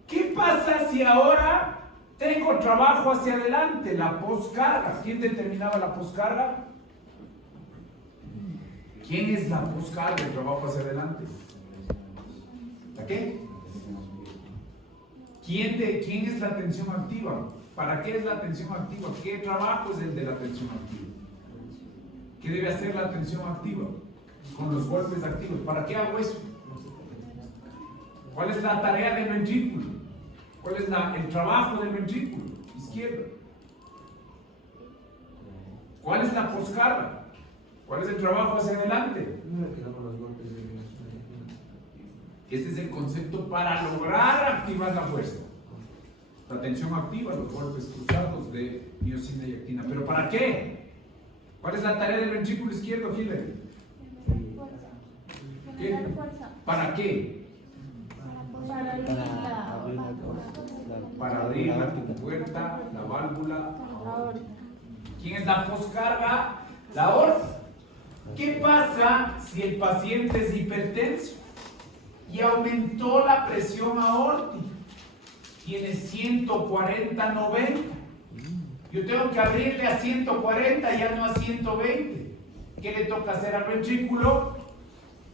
¿Qué pasa si ahora tengo trabajo hacia adelante? La poscarga. ¿Quién determinaba la poscarga? ¿Quién es la poscarga del trabajo hacia adelante? ¿La qué? ¿Quién es la tensión activa? ¿Para qué es la tensión activa? ¿Qué trabajo es el de la tensión activa? ¿Qué debe hacer la tensión activa? Con los golpes activos. ¿Para qué hago eso? ¿Cuál es la tarea del ventrículo? ¿Cuál es el trabajo del ventrículo izquierdo? ¿Cuál es la poscarga? ¿Cuál es el trabajo hacia adelante? Ese es el concepto para lograr activar la fuerza. La tensión activa, los golpes cruzados de miosina y actina. ¿Pero para qué? ¿Cuál es la tarea del ventrículo izquierdo, Hillary? Generar fuerza. ¿Para qué? Para abrir la Para abrir la compuerta, la válvula. aorta. ¿Quién es la poscarga? La aorta. ¿Qué pasa si el paciente es hipertenso y aumentó la presión aórtica? Tiene 140/90. Yo tengo que abrirle a 140, ya no a 120. ¿Qué le toca hacer al ventrículo?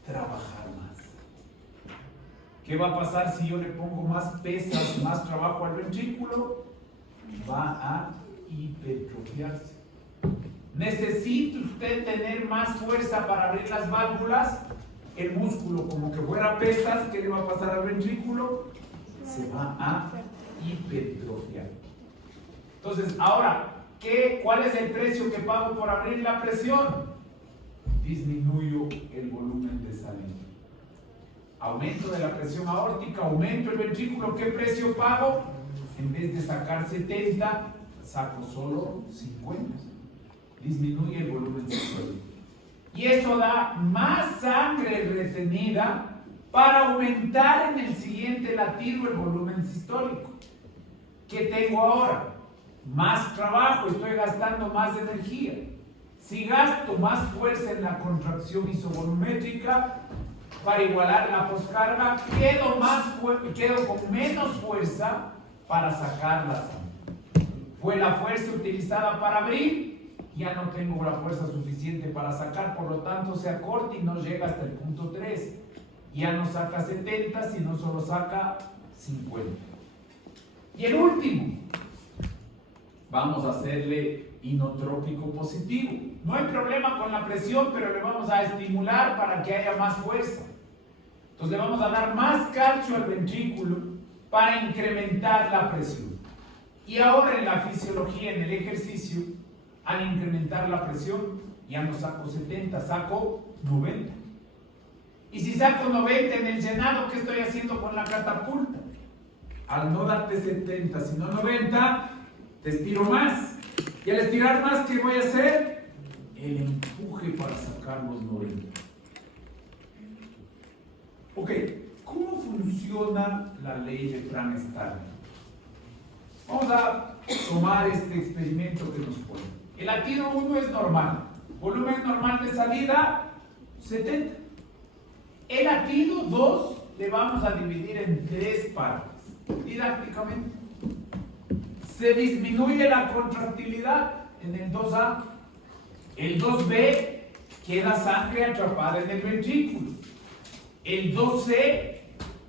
Trabajar más. ¿Qué va a pasar si yo le pongo más pesas, más trabajo al ventrículo? Va a hipertrofiarse. ¿Necesita usted tener más fuerza para abrir las válvulas? El músculo, como que fuera pesas, ¿qué le va a pasar al ventrículo? Se va a hipertrofiar. Entonces, ahora, ¿cuál es el precio que pago por abrir la presión? Disminuyo el volumen de salida. Aumento de la presión aórtica, aumento el ventrículo, ¿qué precio pago? En vez de sacar 70, saco solo 50. Disminuye el volumen sistólico. Y eso da más sangre retenida para aumentar en el siguiente latido el volumen sistólico. ¿Qué tengo ahora? Más trabajo, estoy gastando más energía. Si gasto más fuerza en la contracción isovolumétrica para igualar la poscarga, quedo con menos fuerza para sacar la sangre. Fue la fuerza utilizada para abrir, ya no tengo la fuerza suficiente para sacar, por lo tanto se acorta y no llega hasta el punto 3. Ya no saca 70, sino solo saca 50. Y el último, vamos a hacerle inotrópico positivo. No hay problema con la presión, pero le vamos a estimular para que haya más fuerza. Entonces le vamos a dar más calcio al ventrículo para incrementar la presión. Y ahora en la fisiología, en el ejercicio, al incrementar la presión, ya no saco 70, saco 90. Y si saco 90 en el llenado, ¿qué estoy haciendo con la catapulta? Al no darte 70, sino 90, te estiro más. Y al estirar más, ¿qué voy a hacer? El empuje para sacar los 90. Ok, ¿cómo funciona la ley de Frank-Starling? Vamos a tomar este experimento que nos pone. El latido 1 es normal. Volumen normal de salida, 70. El latido 2 le vamos a dividir en 3 partes, didácticamente. Se disminuye la contractilidad en el 2A. El 2B queda sangre atrapada en el ventrículo. El 2C,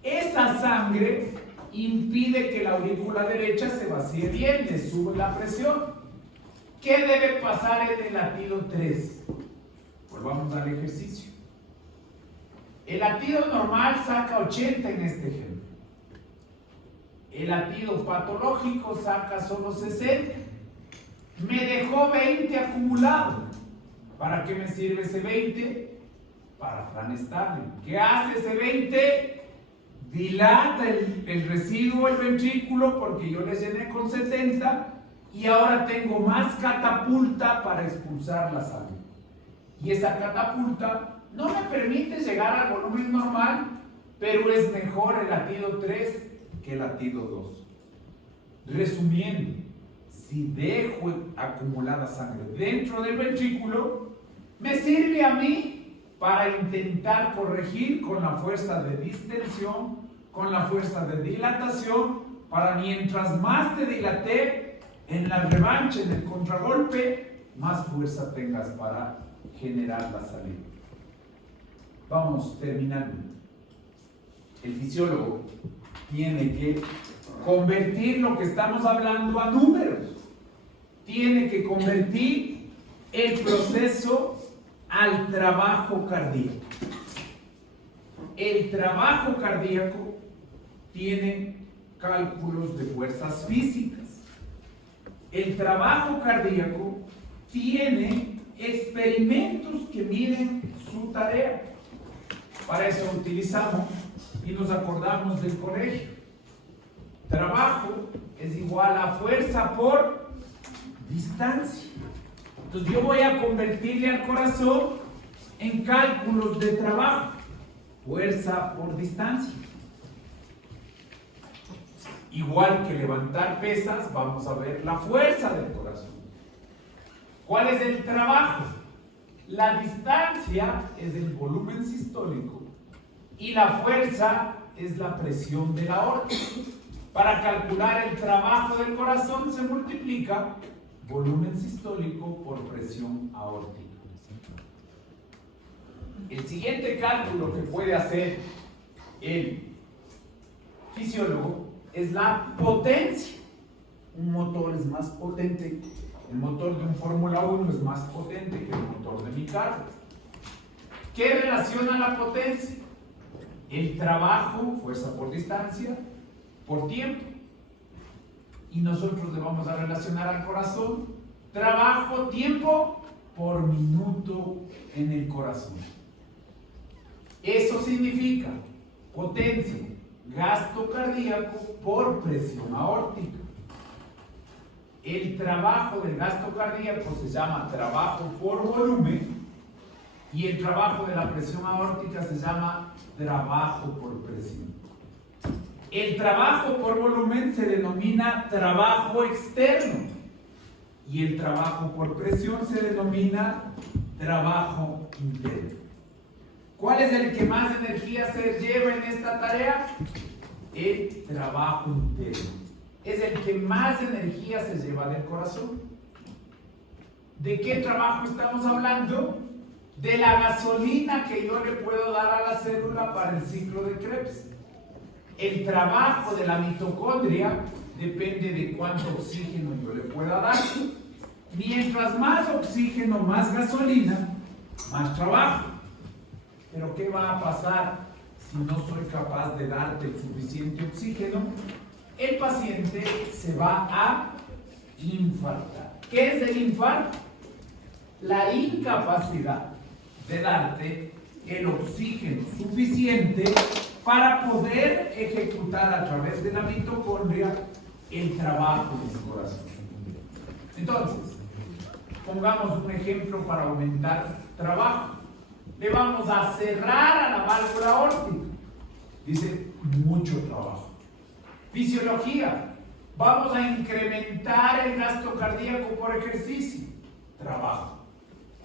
esa sangre impide que la aurícula derecha se vacíe bien, le sube la presión. ¿Qué debe pasar en el latido 3? Volvamos al ejercicio. El latido normal saca 80 en este ejemplo. El latido patológico saca solo 60. Me dejó 20 acumulado. ¿Para qué me sirve ese 20? Para Frank-Starling. ¿Qué hace ese 20? Dilata el residuo, el ventrículo, porque yo le llené con 70 y ahora tengo más catapulta para expulsar la sangre. Y esa catapulta no me permite llegar al volumen normal, pero es mejor el latido 3 que el latido 2. Resumiendo, si dejo acumulada sangre dentro del ventrículo, me sirve a mí para intentar corregir con la fuerza de distensión, con la fuerza de dilatación, para mientras más te dilate, en la revancha, en el contragolpe, más fuerza tengas para generar la salida. Vamos terminando. El fisiólogo tiene que convertir lo que estamos hablando a números. Tiene que convertir el proceso al trabajo cardíaco. El trabajo cardíaco tiene cálculos de fuerzas físicas. El trabajo cardíaco tiene experimentos que miden su tarea. Para eso utilizamos y nos acordamos del colegio. Trabajo es igual a fuerza por distancia. Entonces yo voy a convertirle al corazón en cálculos de trabajo. Fuerza por distancia. Igual que levantar pesas, vamos a ver la fuerza del corazón. ¿Cuál es el trabajo? La distancia es el volumen sistólico y la fuerza es la presión de la aorta. Para calcular el trabajo del corazón se multiplica volumen sistólico por presión aórtica. El siguiente cálculo que puede hacer el fisiólogo es la potencia. Un motor es más potente, el motor de un Fórmula 1 es más potente que el motor de mi carro. ¿Qué relaciona la potencia? El trabajo, fuerza por distancia, por tiempo. Y nosotros le vamos a relacionar al corazón trabajo, tiempo por minuto en el corazón. Eso significa potencia, gasto cardíaco por presión aórtica. El trabajo del gasto cardíaco se llama trabajo por volumen y el trabajo de la presión aórtica se llama trabajo por presión. El trabajo por volumen se denomina trabajo externo y el trabajo por presión se denomina trabajo interno. ¿Cuál es el que más energía se lleva en esta tarea? El trabajo interno. Es el que más energía se lleva del corazón. ¿De qué trabajo estamos hablando? De la gasolina que yo le puedo dar a la célula para el ciclo de Krebs. El trabajo de la mitocondria depende de cuánto oxígeno yo le pueda dar. Mientras más oxígeno, más gasolina, más trabajo. Pero ¿qué va a pasar si no soy capaz de darte el suficiente oxígeno? El paciente se va a infartar. ¿Qué es el infarto? La incapacidad de darte el oxígeno suficiente para poder ejecutar a través de la mitocondria el trabajo del corazón. Entonces, pongamos un ejemplo para aumentar trabajo. Le vamos a cerrar a la válvula aórtica. Dice, mucho trabajo. Fisiología. Vamos a incrementar el gasto cardíaco por ejercicio. Trabajo.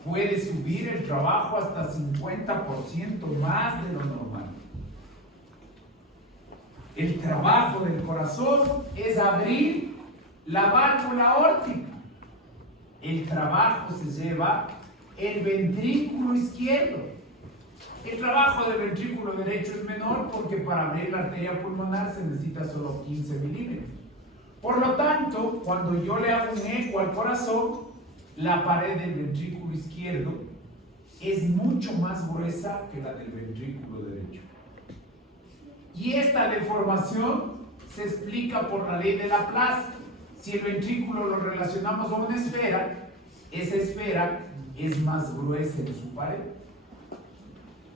Puede subir el trabajo hasta 50% más de lo normal. El trabajo del corazón es abrir la válvula aórtica. El trabajo se lleva el ventrículo izquierdo. El trabajo del ventrículo derecho es menor porque para abrir la arteria pulmonar se necesita solo 15 milímetros. Por lo tanto, cuando yo le hago un eco al corazón, la pared del ventrículo izquierdo es mucho más gruesa que la del ventrículo derecho. Y esta deformación se explica por la ley de Laplace. Si el ventrículo lo relacionamos a una esfera, esa esfera es más gruesa en su pared.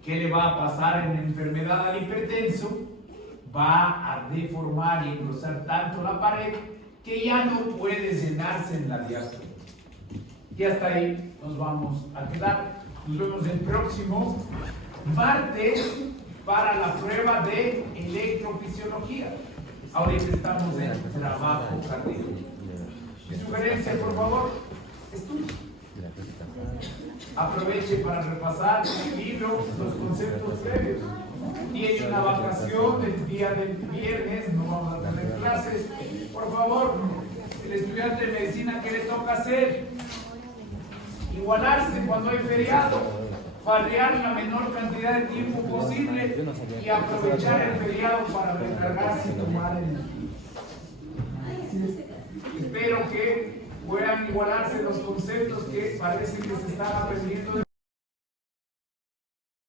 ¿Qué le va a pasar en la enfermedad al hipertenso? Va a deformar y engrosar tanto la pared que ya no puede llenarse en la diástole. Y hasta ahí nos vamos a quedar. Nos vemos el próximo martes para la prueba de electrofisiología. Ahorita estamos en trabajo cardíaco. Mi sugerencia, por favor, estudie. Aproveche para repasar el libro, los conceptos previos. Tiene una vacación el día del viernes, no vamos a tener clases. Por favor, el estudiante de medicina, ¿qué le toca hacer? Igualarse cuando hay feriado, farrear la menor cantidad de tiempo posible y aprovechar el feriado para recargarse y tomar energía. Espero que puedan igualarse los conceptos que parece que se están aprendiendo.